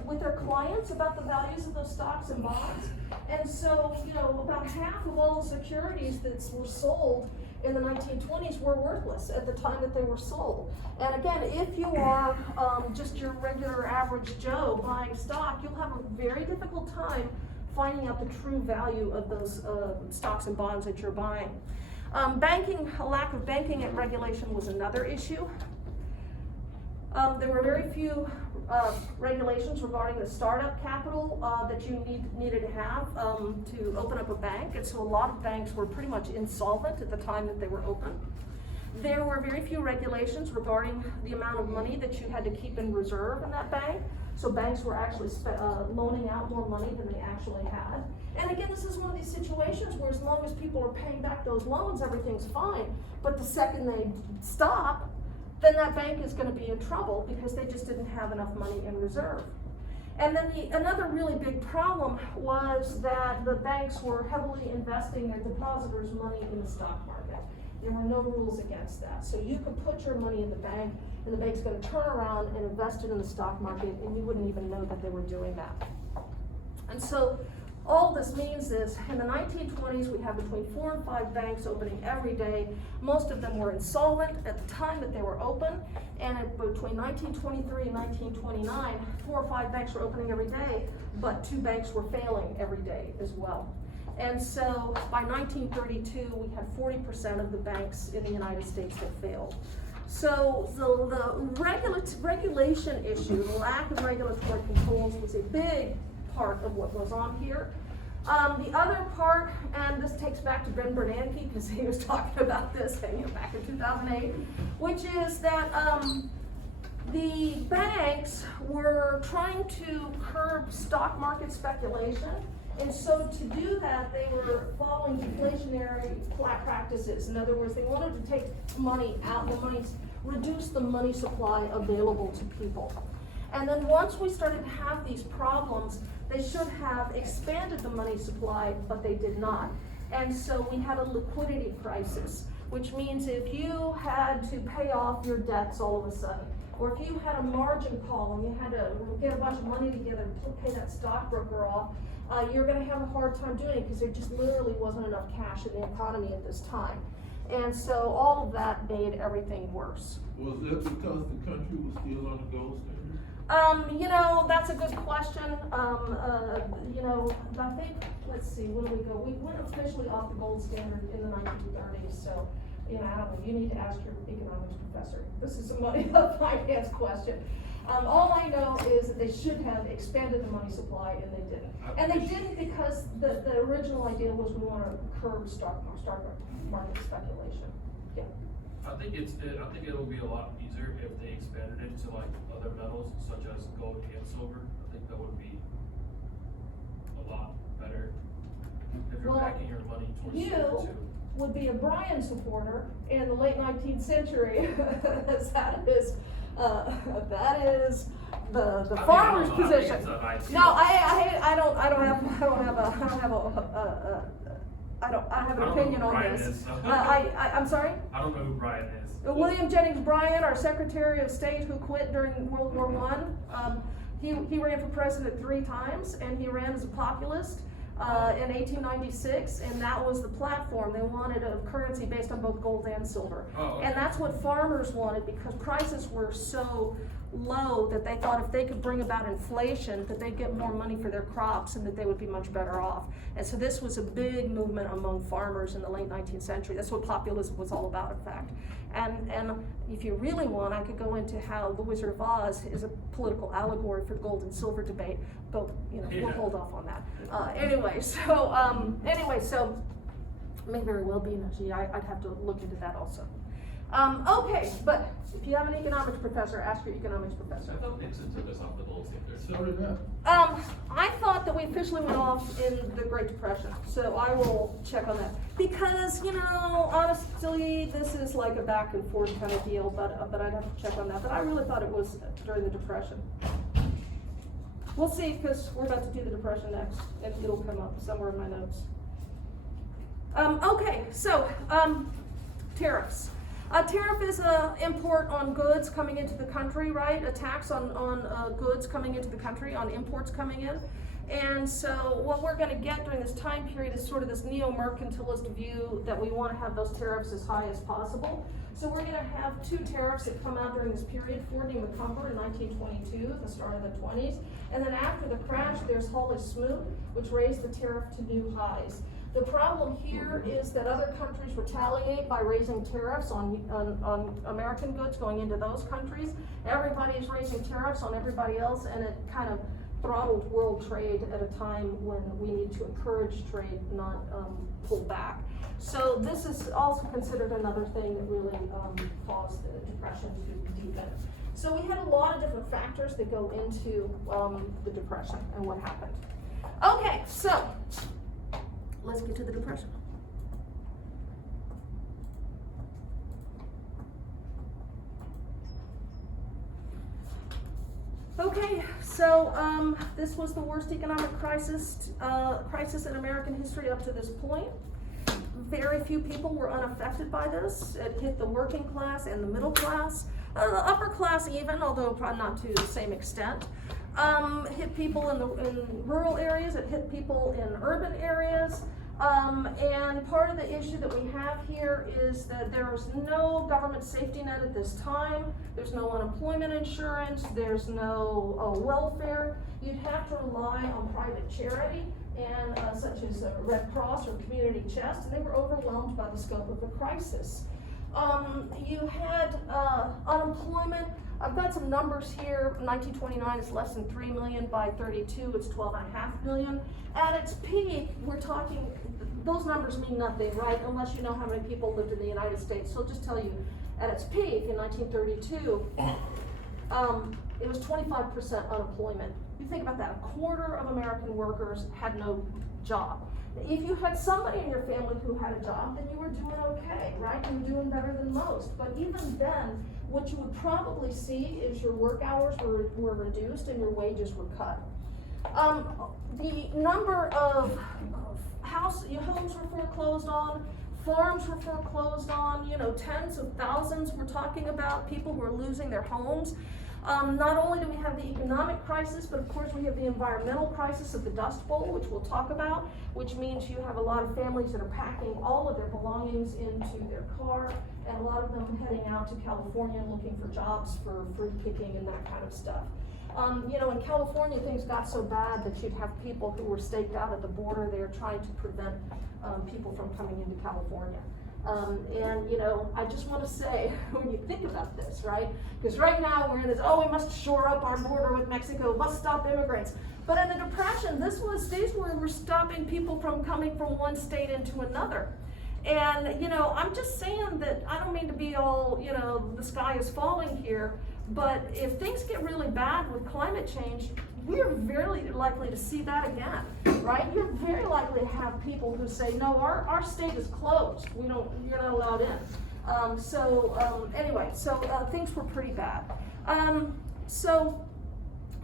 with their clients about the values of those stocks and bonds. And so, you know, about half of all the securities that were sold in the 1920s were worthless at the time that they were sold. And again, if you are just your regular average Joe buying stock, you'll have a very difficult time finding out the true value of those stocks and bonds that you're buying. Banking, a lack of banking and regulation was another issue. There were very few regulations regarding the startup capital that you needed to have to open up a bank, and so a lot of banks were pretty much insolvent at the time that they were open. There were very few regulations regarding the amount of money that you had to keep in reserve in that bank, so banks were actually loaning out more money than they actually had. And again, this is one of these situations where as long as people are paying back those loans, everything's fine, but the second they stop, then that bank is going to be in trouble because they just didn't have enough money in reserve. And then another really big problem was that the banks were heavily investing their depositors' money in the stock market. There were no rules against that. So you could put your money in the bank, and the bank's going to turn around and invest it in the stock market, and you wouldn't even know that they were doing that. And so all this means is, in the 1920s, we have between 4 and 5 banks opening every day. Most of them were insolvent at the time that they were open, and between 1923 and 1929, 4 or 5 banks were opening every day, but 2 banks were failing every day as well. And so by 1932, we had 40% of the banks in the United States that failed. So the regulation issue, the lack of regulatory controls, was a big part of what goes on here. The other part, and this takes back to Ben Bernanke because he was talking about this back in 2008, which is that the banks were trying to curb stock market speculation, and so to do that, they were following deflationary practices. In other words, they wanted to take money out, reduce the money supply available to people. And then once we started to have these problems, they should have expanded the money supply, but they did not. And so we had a liquidity crisis, which means if you had to pay off your debts all of a sudden, or if you had a margin call and you had to get a bunch of money together to pay that stockbroker off, you're going to have a hard time doing it because there just literally wasn't enough cash in the economy at this time. And so all of that made everything worse. Was that because the country was still on the gold standard? You know, that's a good question. You know, I think, let's see, when did we go? We went officially off the gold standard in the 1930s, so, you know, I don't know, you need to ask your economics professor. This is a money finance question. All I know is that they should have expanded the money supply, and they didn't. And they didn't because the original idea was we want to curb stock market speculation. Yeah. I think it'll be a lot easier if they expanded it to like other metals such as gold and silver. I think that would be a lot better if you're backing your money towards silver too. Would be a Bryan supporter in the late 19th century. That is the I farmer's think position. it's an IT. No, I have an opinion on Brian this. is, so. I'm sorry? I don't know who Brian is. William Jennings Bryan, our Secretary of State who quit during World War I, he ran for president 3 times, and he ran as a populist in 1896, and that was the platform. They wanted a currency based on both gold and silver. Oh, okay. And that's what farmers wanted, because prices were so low that they thought if they could bring about inflation, that they'd get more money for their crops and that they would be much better off. And so this was a big movement among farmers in the late 19th century. That's what populism was all about, in fact. And if you really want, I could go into how The Wizard of Oz is a political allegory for the gold and silver debate, but we'll Yeah. hold off on that. Anyway, so may very well be, actually, I'd have to look into that also. Okay, but if you have an economics professor, ask your economics professor. I thought Nixon took us off the gold standard. So did that. I thought that we officially went off in the Great Depression, so I will check on that. Because, honestly, this is like a back and forth kind of deal, but I'd have to check on that. But I really thought it was during the Depression. We'll see, because we're about to do the Depression next, and it'll come up somewhere in my notes. Okay, so, tariffs. A tariff is an import on goods coming into the country, right? A tax on goods coming into the country, on imports coming in. And so what we're going to get during this time period is sort of this neo-mercantilist view that we want to have those tariffs as high as possible. So we're going to have 2 tariffs that come out during this period. Ford v. McCumber in 1922, at the start of the 20s. And then after the crash, there's Hawley-Smoot, which raised the tariff to new highs. The problem here is that other countries retaliate by raising tariffs on American goods going into those countries. Everybody's raising tariffs on everybody else, and it kind of throttled world trade at a time when we need to encourage trade, not pull back. So this is also considered another thing that really caused the Depression to deepen. So we had a lot of different factors that go into the Depression and what happened. Okay, so let's get to the Depression. Okay, so this was the worst economic crisis in American history up to this point. Very few people were unaffected by this. It hit the working class and the middle class, the upper class even, although probably not to the same extent. Hit people in rural areas. It hit people in urban areas. And part of the issue that we have here is that there's no government safety net at this time. There's no unemployment insurance. There's no welfare. You'd have to rely on private charity, and such as Red Cross or Community Chest, and they were overwhelmed by the scope of the crisis. You had unemployment. I've got some numbers here. 1929 is less than 3 million. By 32, it's 12.5 million. At its peak, we're talking, those numbers mean nothing, right? Unless you know how many people lived in the United States. So I'll just tell you, at its peak in 1932, it was 25% unemployment. You think about that, a quarter of American workers had no job. If you had somebody in your family who had a job, then you were doing okay, right? You were doing better than most. But even then, what you would probably see is your work hours were reduced and your wages were cut. The number of homes were foreclosed on, farms were foreclosed on, tens of thousands we're talking about, people who are losing their homes. Not only do we have the economic crisis, but of course we have the environmental crisis of the Dust Bowl, which we'll talk about, which means you have a lot of families that are packing all of their belongings into their car, and a lot of them heading out to California looking for jobs for fruit picking and that kind of stuff. In California, things got so bad that you'd have people who were staked out at the border there trying to prevent people from coming into California. I just want to say, when you think about this, right? Because right now we're in this, we must shore up our border with Mexico, must stop immigrants. But in the Depression, these were stopping people from coming from one state into another. And, I'm just saying that I don't mean to be all, the sky is falling here, but if things get really bad with climate change, we're very likely to see that again, right? You're very likely to have people who say, no, our state is closed. You're not allowed in. Anyway, things were pretty bad. So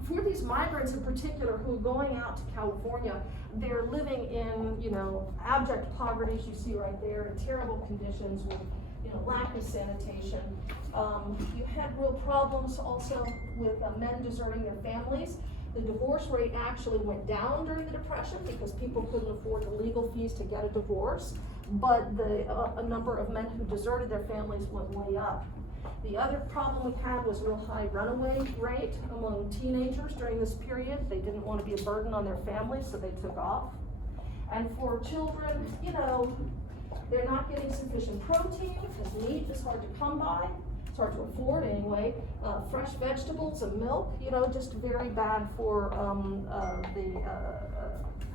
for these migrants in particular who are going out to California, they're living in, you know, abject poverty, as you see right there, in terrible conditions with, you know, lack of sanitation. You had real problems also with men deserting their families. The divorce rate actually went down during the Depression because people couldn't afford the legal fees to get a divorce, but a number of men who deserted their families went way up. The other problem we had was real high runaway rate among teenagers during this period. They didn't want to be a burden on their families, so they took off. And for children, you know, they're not getting sufficient protein because meat is hard to come by. It's hard to afford anyway. Fresh vegetables and milk, you know, just very bad for the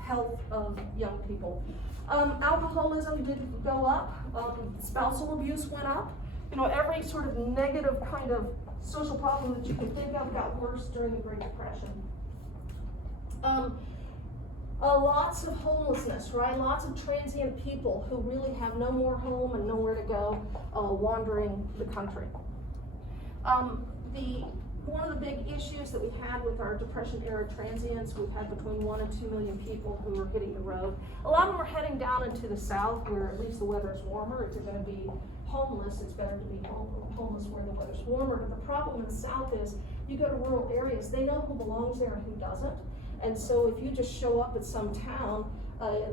health of young people. Alcoholism did go up. Spousal abuse went up. You know, every sort of negative kind of social problem that you can think of got worse during the Great Depression. Lots of homelessness, right? Lots of transient people who really have no more home and nowhere to go, wandering the country. One of the big issues that we had with our Depression-era transients, we've had between 1 and 2 million people who are hitting the road. A lot of them are heading down into the south where at least the weather is warmer. If you're going to be homeless, it's better to be homeless where the weather's warmer. But the problem in the south is you go to rural areas, they know who belongs there and who doesn't. And so if you just show up at some town,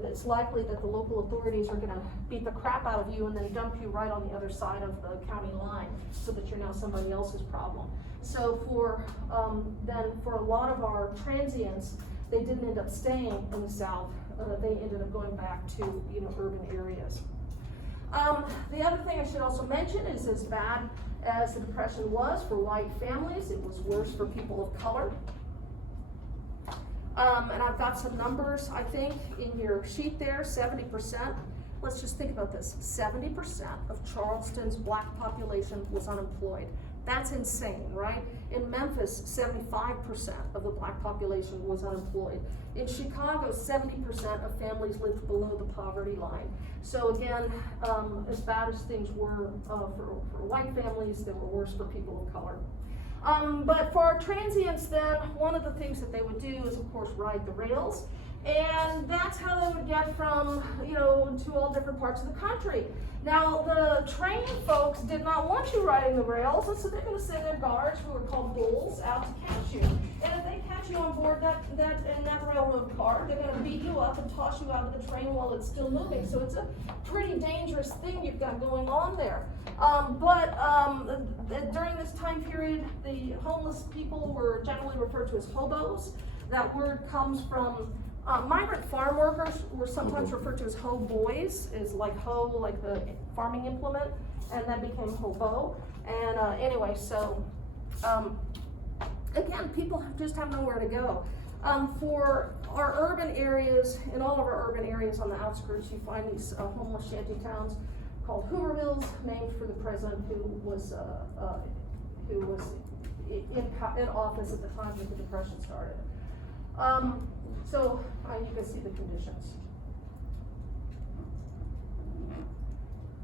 it's likely that the local authorities are gonna beat the crap out of you and then dump you right on the other side of the county line so that you're now somebody else's problem. So for a lot of our transients, they didn't end up staying in the south. They ended up going back to, you know, urban areas. The other thing I should also mention is as bad as the Depression was for white families, it was worse for people of color. And I've got some numbers, I think, in your sheet there, 70%. Let's just think about this. 70% of Charleston's black population was unemployed. That's insane, right? In Memphis, 75% of the black population was unemployed. In Chicago, 70% of families lived below the poverty line. So again, as bad as things were for white families, they were worse for people of color. But for our transients then, one of the things that they would do is of course ride the rails. And that's how they would get from, you know, to all different parts of the country. Now, the train folks did not want you riding the rails, and so they're going to send their guards, who are called bulls, out to catch you. And if they catch you on board that railroad car, they're going to beat you up and toss you out of the train while it's still moving. So it's a pretty dangerous thing you've got going on there. During this time period, the homeless people were generally referred to as hobos. That word comes from migrant farm workers were sometimes referred to as hoe boys, is like hoe, like the farming implement, and that became hobo. And anyway, so again, people just have nowhere to go. For our urban areas, in all of our urban areas on the outskirts, you find these homeless shanty towns called Hoovervilles, named for the president who was in office at the time that the Depression started. You can see the conditions.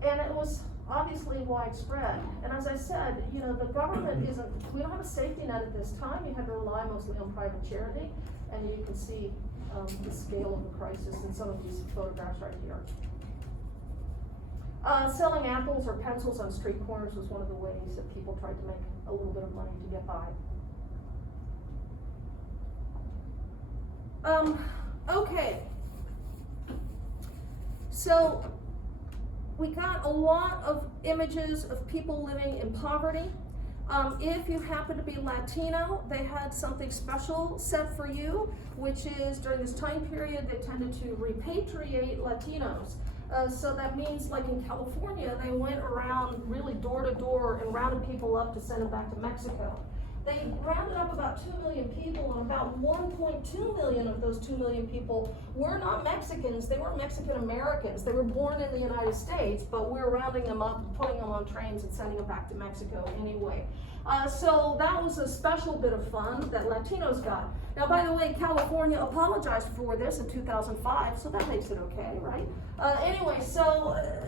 And it was obviously widespread. And as I said, you know, the government we don't have a safety net at this time. You had to rely mostly on private charity. And you can see the scale of the crisis in some of these photographs right here. Selling apples or pencils on street corners was one of the ways that people tried to make a little bit of money to get by. Okay, so we got a lot of images of people living in poverty. If you happen to be Latino, they had something special set for you, which is during this time period, they tended to repatriate Latinos. So that means, like in California, they went around really door to door and rounded people up to send them back to Mexico. They rounded up about 2 million people, and about 1.2 million of those 2 million people were not Mexicans, they were Mexican Americans. They were born in the United States, but we're rounding them up, putting them on trains and sending them back to Mexico anyway. So that was a special bit of fun that Latinos got. Now, by the way, California apologized for this in 2005, so that makes it okay, right?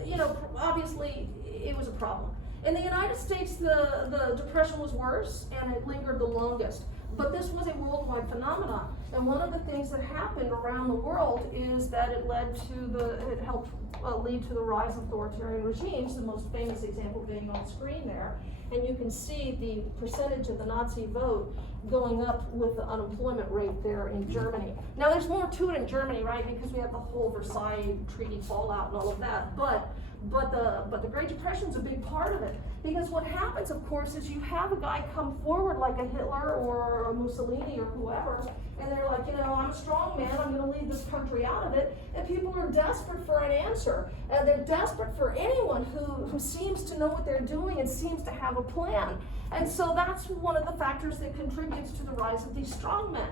You know, obviously it was a problem. In the United States, the Depression was worse, and it lingered the longest. But this was a worldwide phenomenon. And one of the things that happened around the world is that it helped lead to the rise of authoritarian regimes, the most famous example being on screen there. And you can see the percentage of the Nazi vote going up with the unemployment rate there in Germany. Now there's more to it in Germany, right? Because we have the whole Versailles Treaty fallout and all of that. But the Great Depression's a big part of it. Because what happens, of course, is you have a guy come forward like a Hitler or a Mussolini or whoever, and they're like, I'm a strong man, I'm gonna lead this country out of it, and people are desperate for an answer. They're desperate for anyone who seems to know what they're doing and seems to have a plan. And so that's one of the factors that contributes to the rise of these strongmen.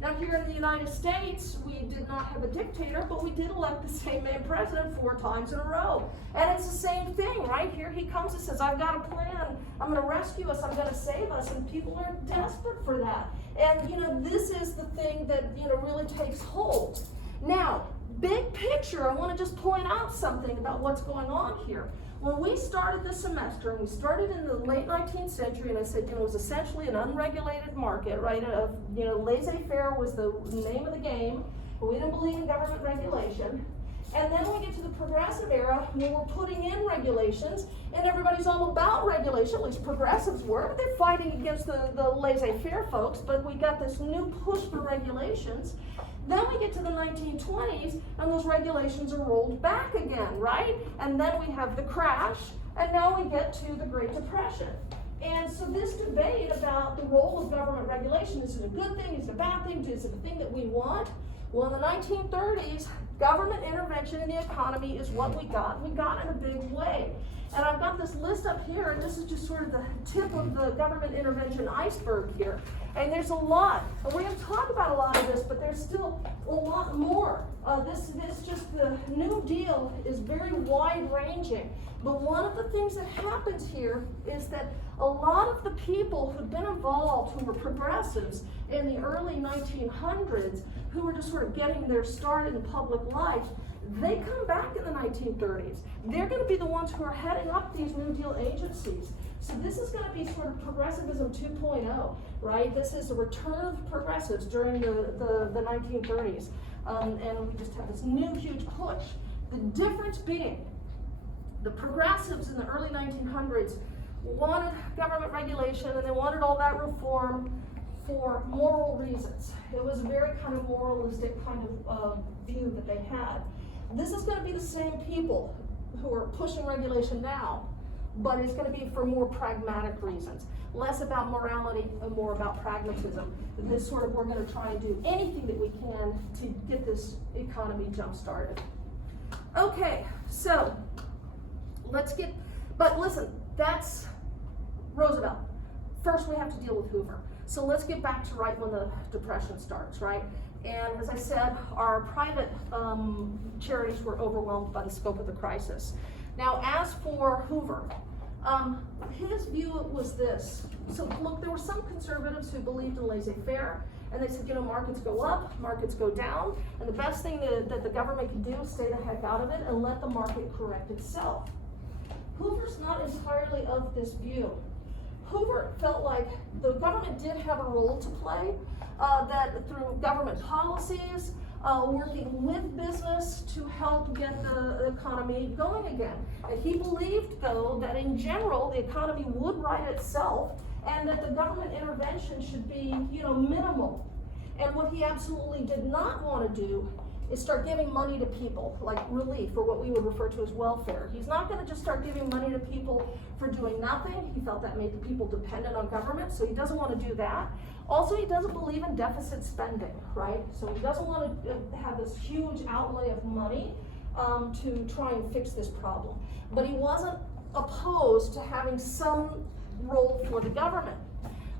Now here in the United States, we did not have a dictator, but we did elect the same man president 4 times in a row. And it's the same thing, right? Here he comes and says, I've got a plan, I'm gonna rescue us, I'm gonna save us, and people are desperate for that. And this is the thing that really takes hold. Now, big picture, I wanna just point out something about what's going on here. When we started the semester, and we started in the late 19th century, and I said, it was essentially an unregulated market, right? Laissez-faire was the name of the game, but we didn't believe in government regulation. And then we get to the progressive era, when we're putting in regulations, and everybody's all about regulation, at least progressives were, but they're fighting against the laissez-faire folks, but we got this new push for regulations. Then we get to the 1920s, and those regulations are rolled back again, right? And then we have the crash, and now we get to the Great Depression. And so this debate about the role of government regulation, is it a good thing, is it a bad thing, is it a thing that we want? Well, in the 1930s, government intervention in the economy is what we got. We got in a big way. And I've got this list up here, and this is just sort of the tip of the government intervention iceberg here. And there's a lot. And we're going to talk about a lot of this, but there's still a lot more. The New Deal is very wide-ranging. But one of the things that happens here is that a lot of the people who've been involved, who were progressives in the early 1900s, who were just sort of getting their start in public life, they come back in the 1930s. They're going to be the ones who are heading up these New Deal agencies. So this is going to be sort of progressivism 2.0, right? This is a return of progressives during the 1930s. And we just have this new huge push. The difference being, the progressives in the early 1900s wanted government regulation, and they wanted all that reform for moral reasons. It was a very kind of moralistic kind of view that they had. This is going to be the same people who are pushing regulation now, but it's going to be for more pragmatic reasons. Less about morality and more about pragmatism. This sort of, we're going to try to do anything that we can to get this economy jump-started. Okay, so but listen, that's Roosevelt. First we have to deal with Hoover. So let's get back to right when the Depression starts, right? And as I said, our private charities were overwhelmed by the scope of the crisis. Now, as for Hoover, his view was this. So look, there were some conservatives who believed in laissez-faire, and they said, markets go up, markets go down, and the best thing that the government can do is stay the heck out of it and let the market correct itself. Hoover's not entirely of this view. Hoover felt like the government did have a role to play, that through government policies, working with business to help get the economy going again. And he believed, though, that in general, the economy would right itself, and that the government intervention should be, minimal. And what he absolutely did not want to do is start giving money to people, like relief, or what we would refer to as welfare. He's not going to just start giving money to people for doing nothing. He felt that made the people dependent on government, so he doesn't want to do that. Also, he doesn't believe in deficit spending, right? So he doesn't want to have this huge outlay of money to try and fix this problem. But he wasn't opposed to having some role for the government.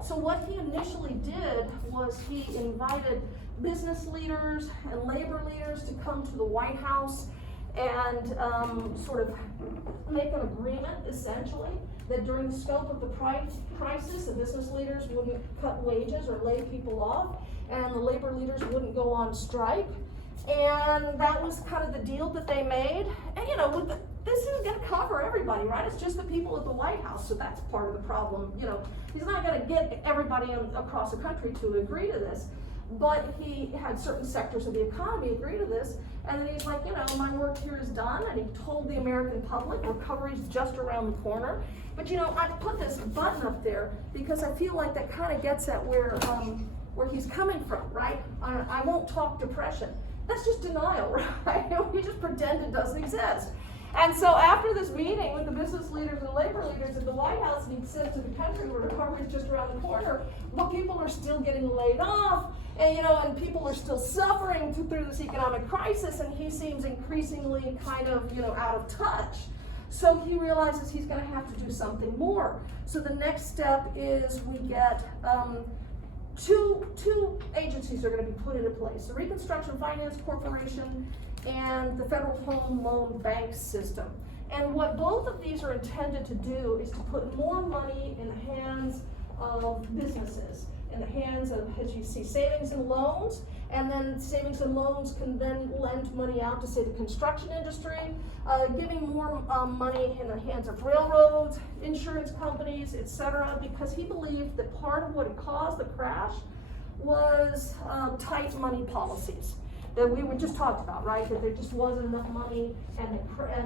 So what he initially did was he invited business leaders and labor leaders to come to the White House and sort of make an agreement, essentially, that during the scope of the crisis, the business leaders wouldn't cut wages or lay people off, and the labor leaders wouldn't go on strike. And that was kind of the deal that they made. And this isn't gonna cover everybody, right? It's just the people at the White House, so that's part of the problem. You know, he's not gonna get everybody across the country to agree to this, but he had certain sectors of the economy agree to this, and then he's like, you know, my work here is done, and he told the American public recovery's just around the corner. But you know, I put this button up there because I feel like that kind of gets at where he's coming from, right? I won't talk depression. That's just denial, right? We just pretend it doesn't exist. And so after this meeting with the business leaders and labor leaders at the White House, and he said to the country where recovery is just around the corner, well, people are still getting laid off, and you know, and people are still suffering through this economic crisis, and he seems increasingly kind of, you know, out of touch. So he realizes he's going to have to do something more. So the next step is we get two agencies are going to be put into place: the Reconstruction Finance Corporation and the Federal Home Loan Bank System. And what both of these are intended to do is to put more money in the hands of businesses, in the hands of, as you see, savings and loans, and then savings and loans can then lend money out to, say, the construction industry, giving more money in the hands of railroads, insurance companies, etc., because he believed that part of what had caused the crash was tight money policies that we were just talked about, right? That there just wasn't enough money, and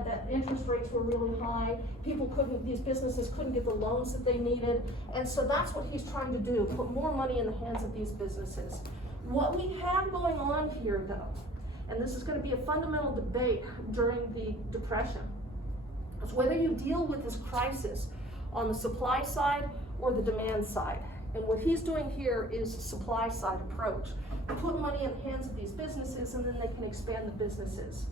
that interest rates were really high. These businesses couldn't get the loans that they needed, and so that's what he's trying to do: put more money in the hands of these businesses. What we have going on here, though, and this is going to be a fundamental debate during the Depression, is whether you deal with this crisis on the supply side or the demand side. And what he's doing here is a supply side approach. Put money in the hands of these businesses, and then they can expand the businesses.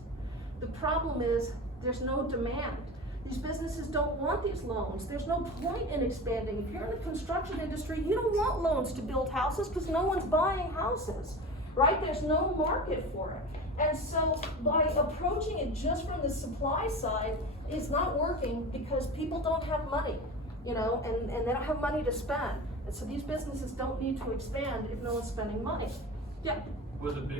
The problem is there's no demand. These businesses don't want these loans. There's no point in expanding. If you're in the construction industry, you don't want loans to build houses because no one's buying houses, right? There's no market for it. And so by approaching it just from the supply side is not working because people don't have money, you know, and they don't have money to spend. And so these businesses don't need to expand if no one's spending money. Yeah. With a big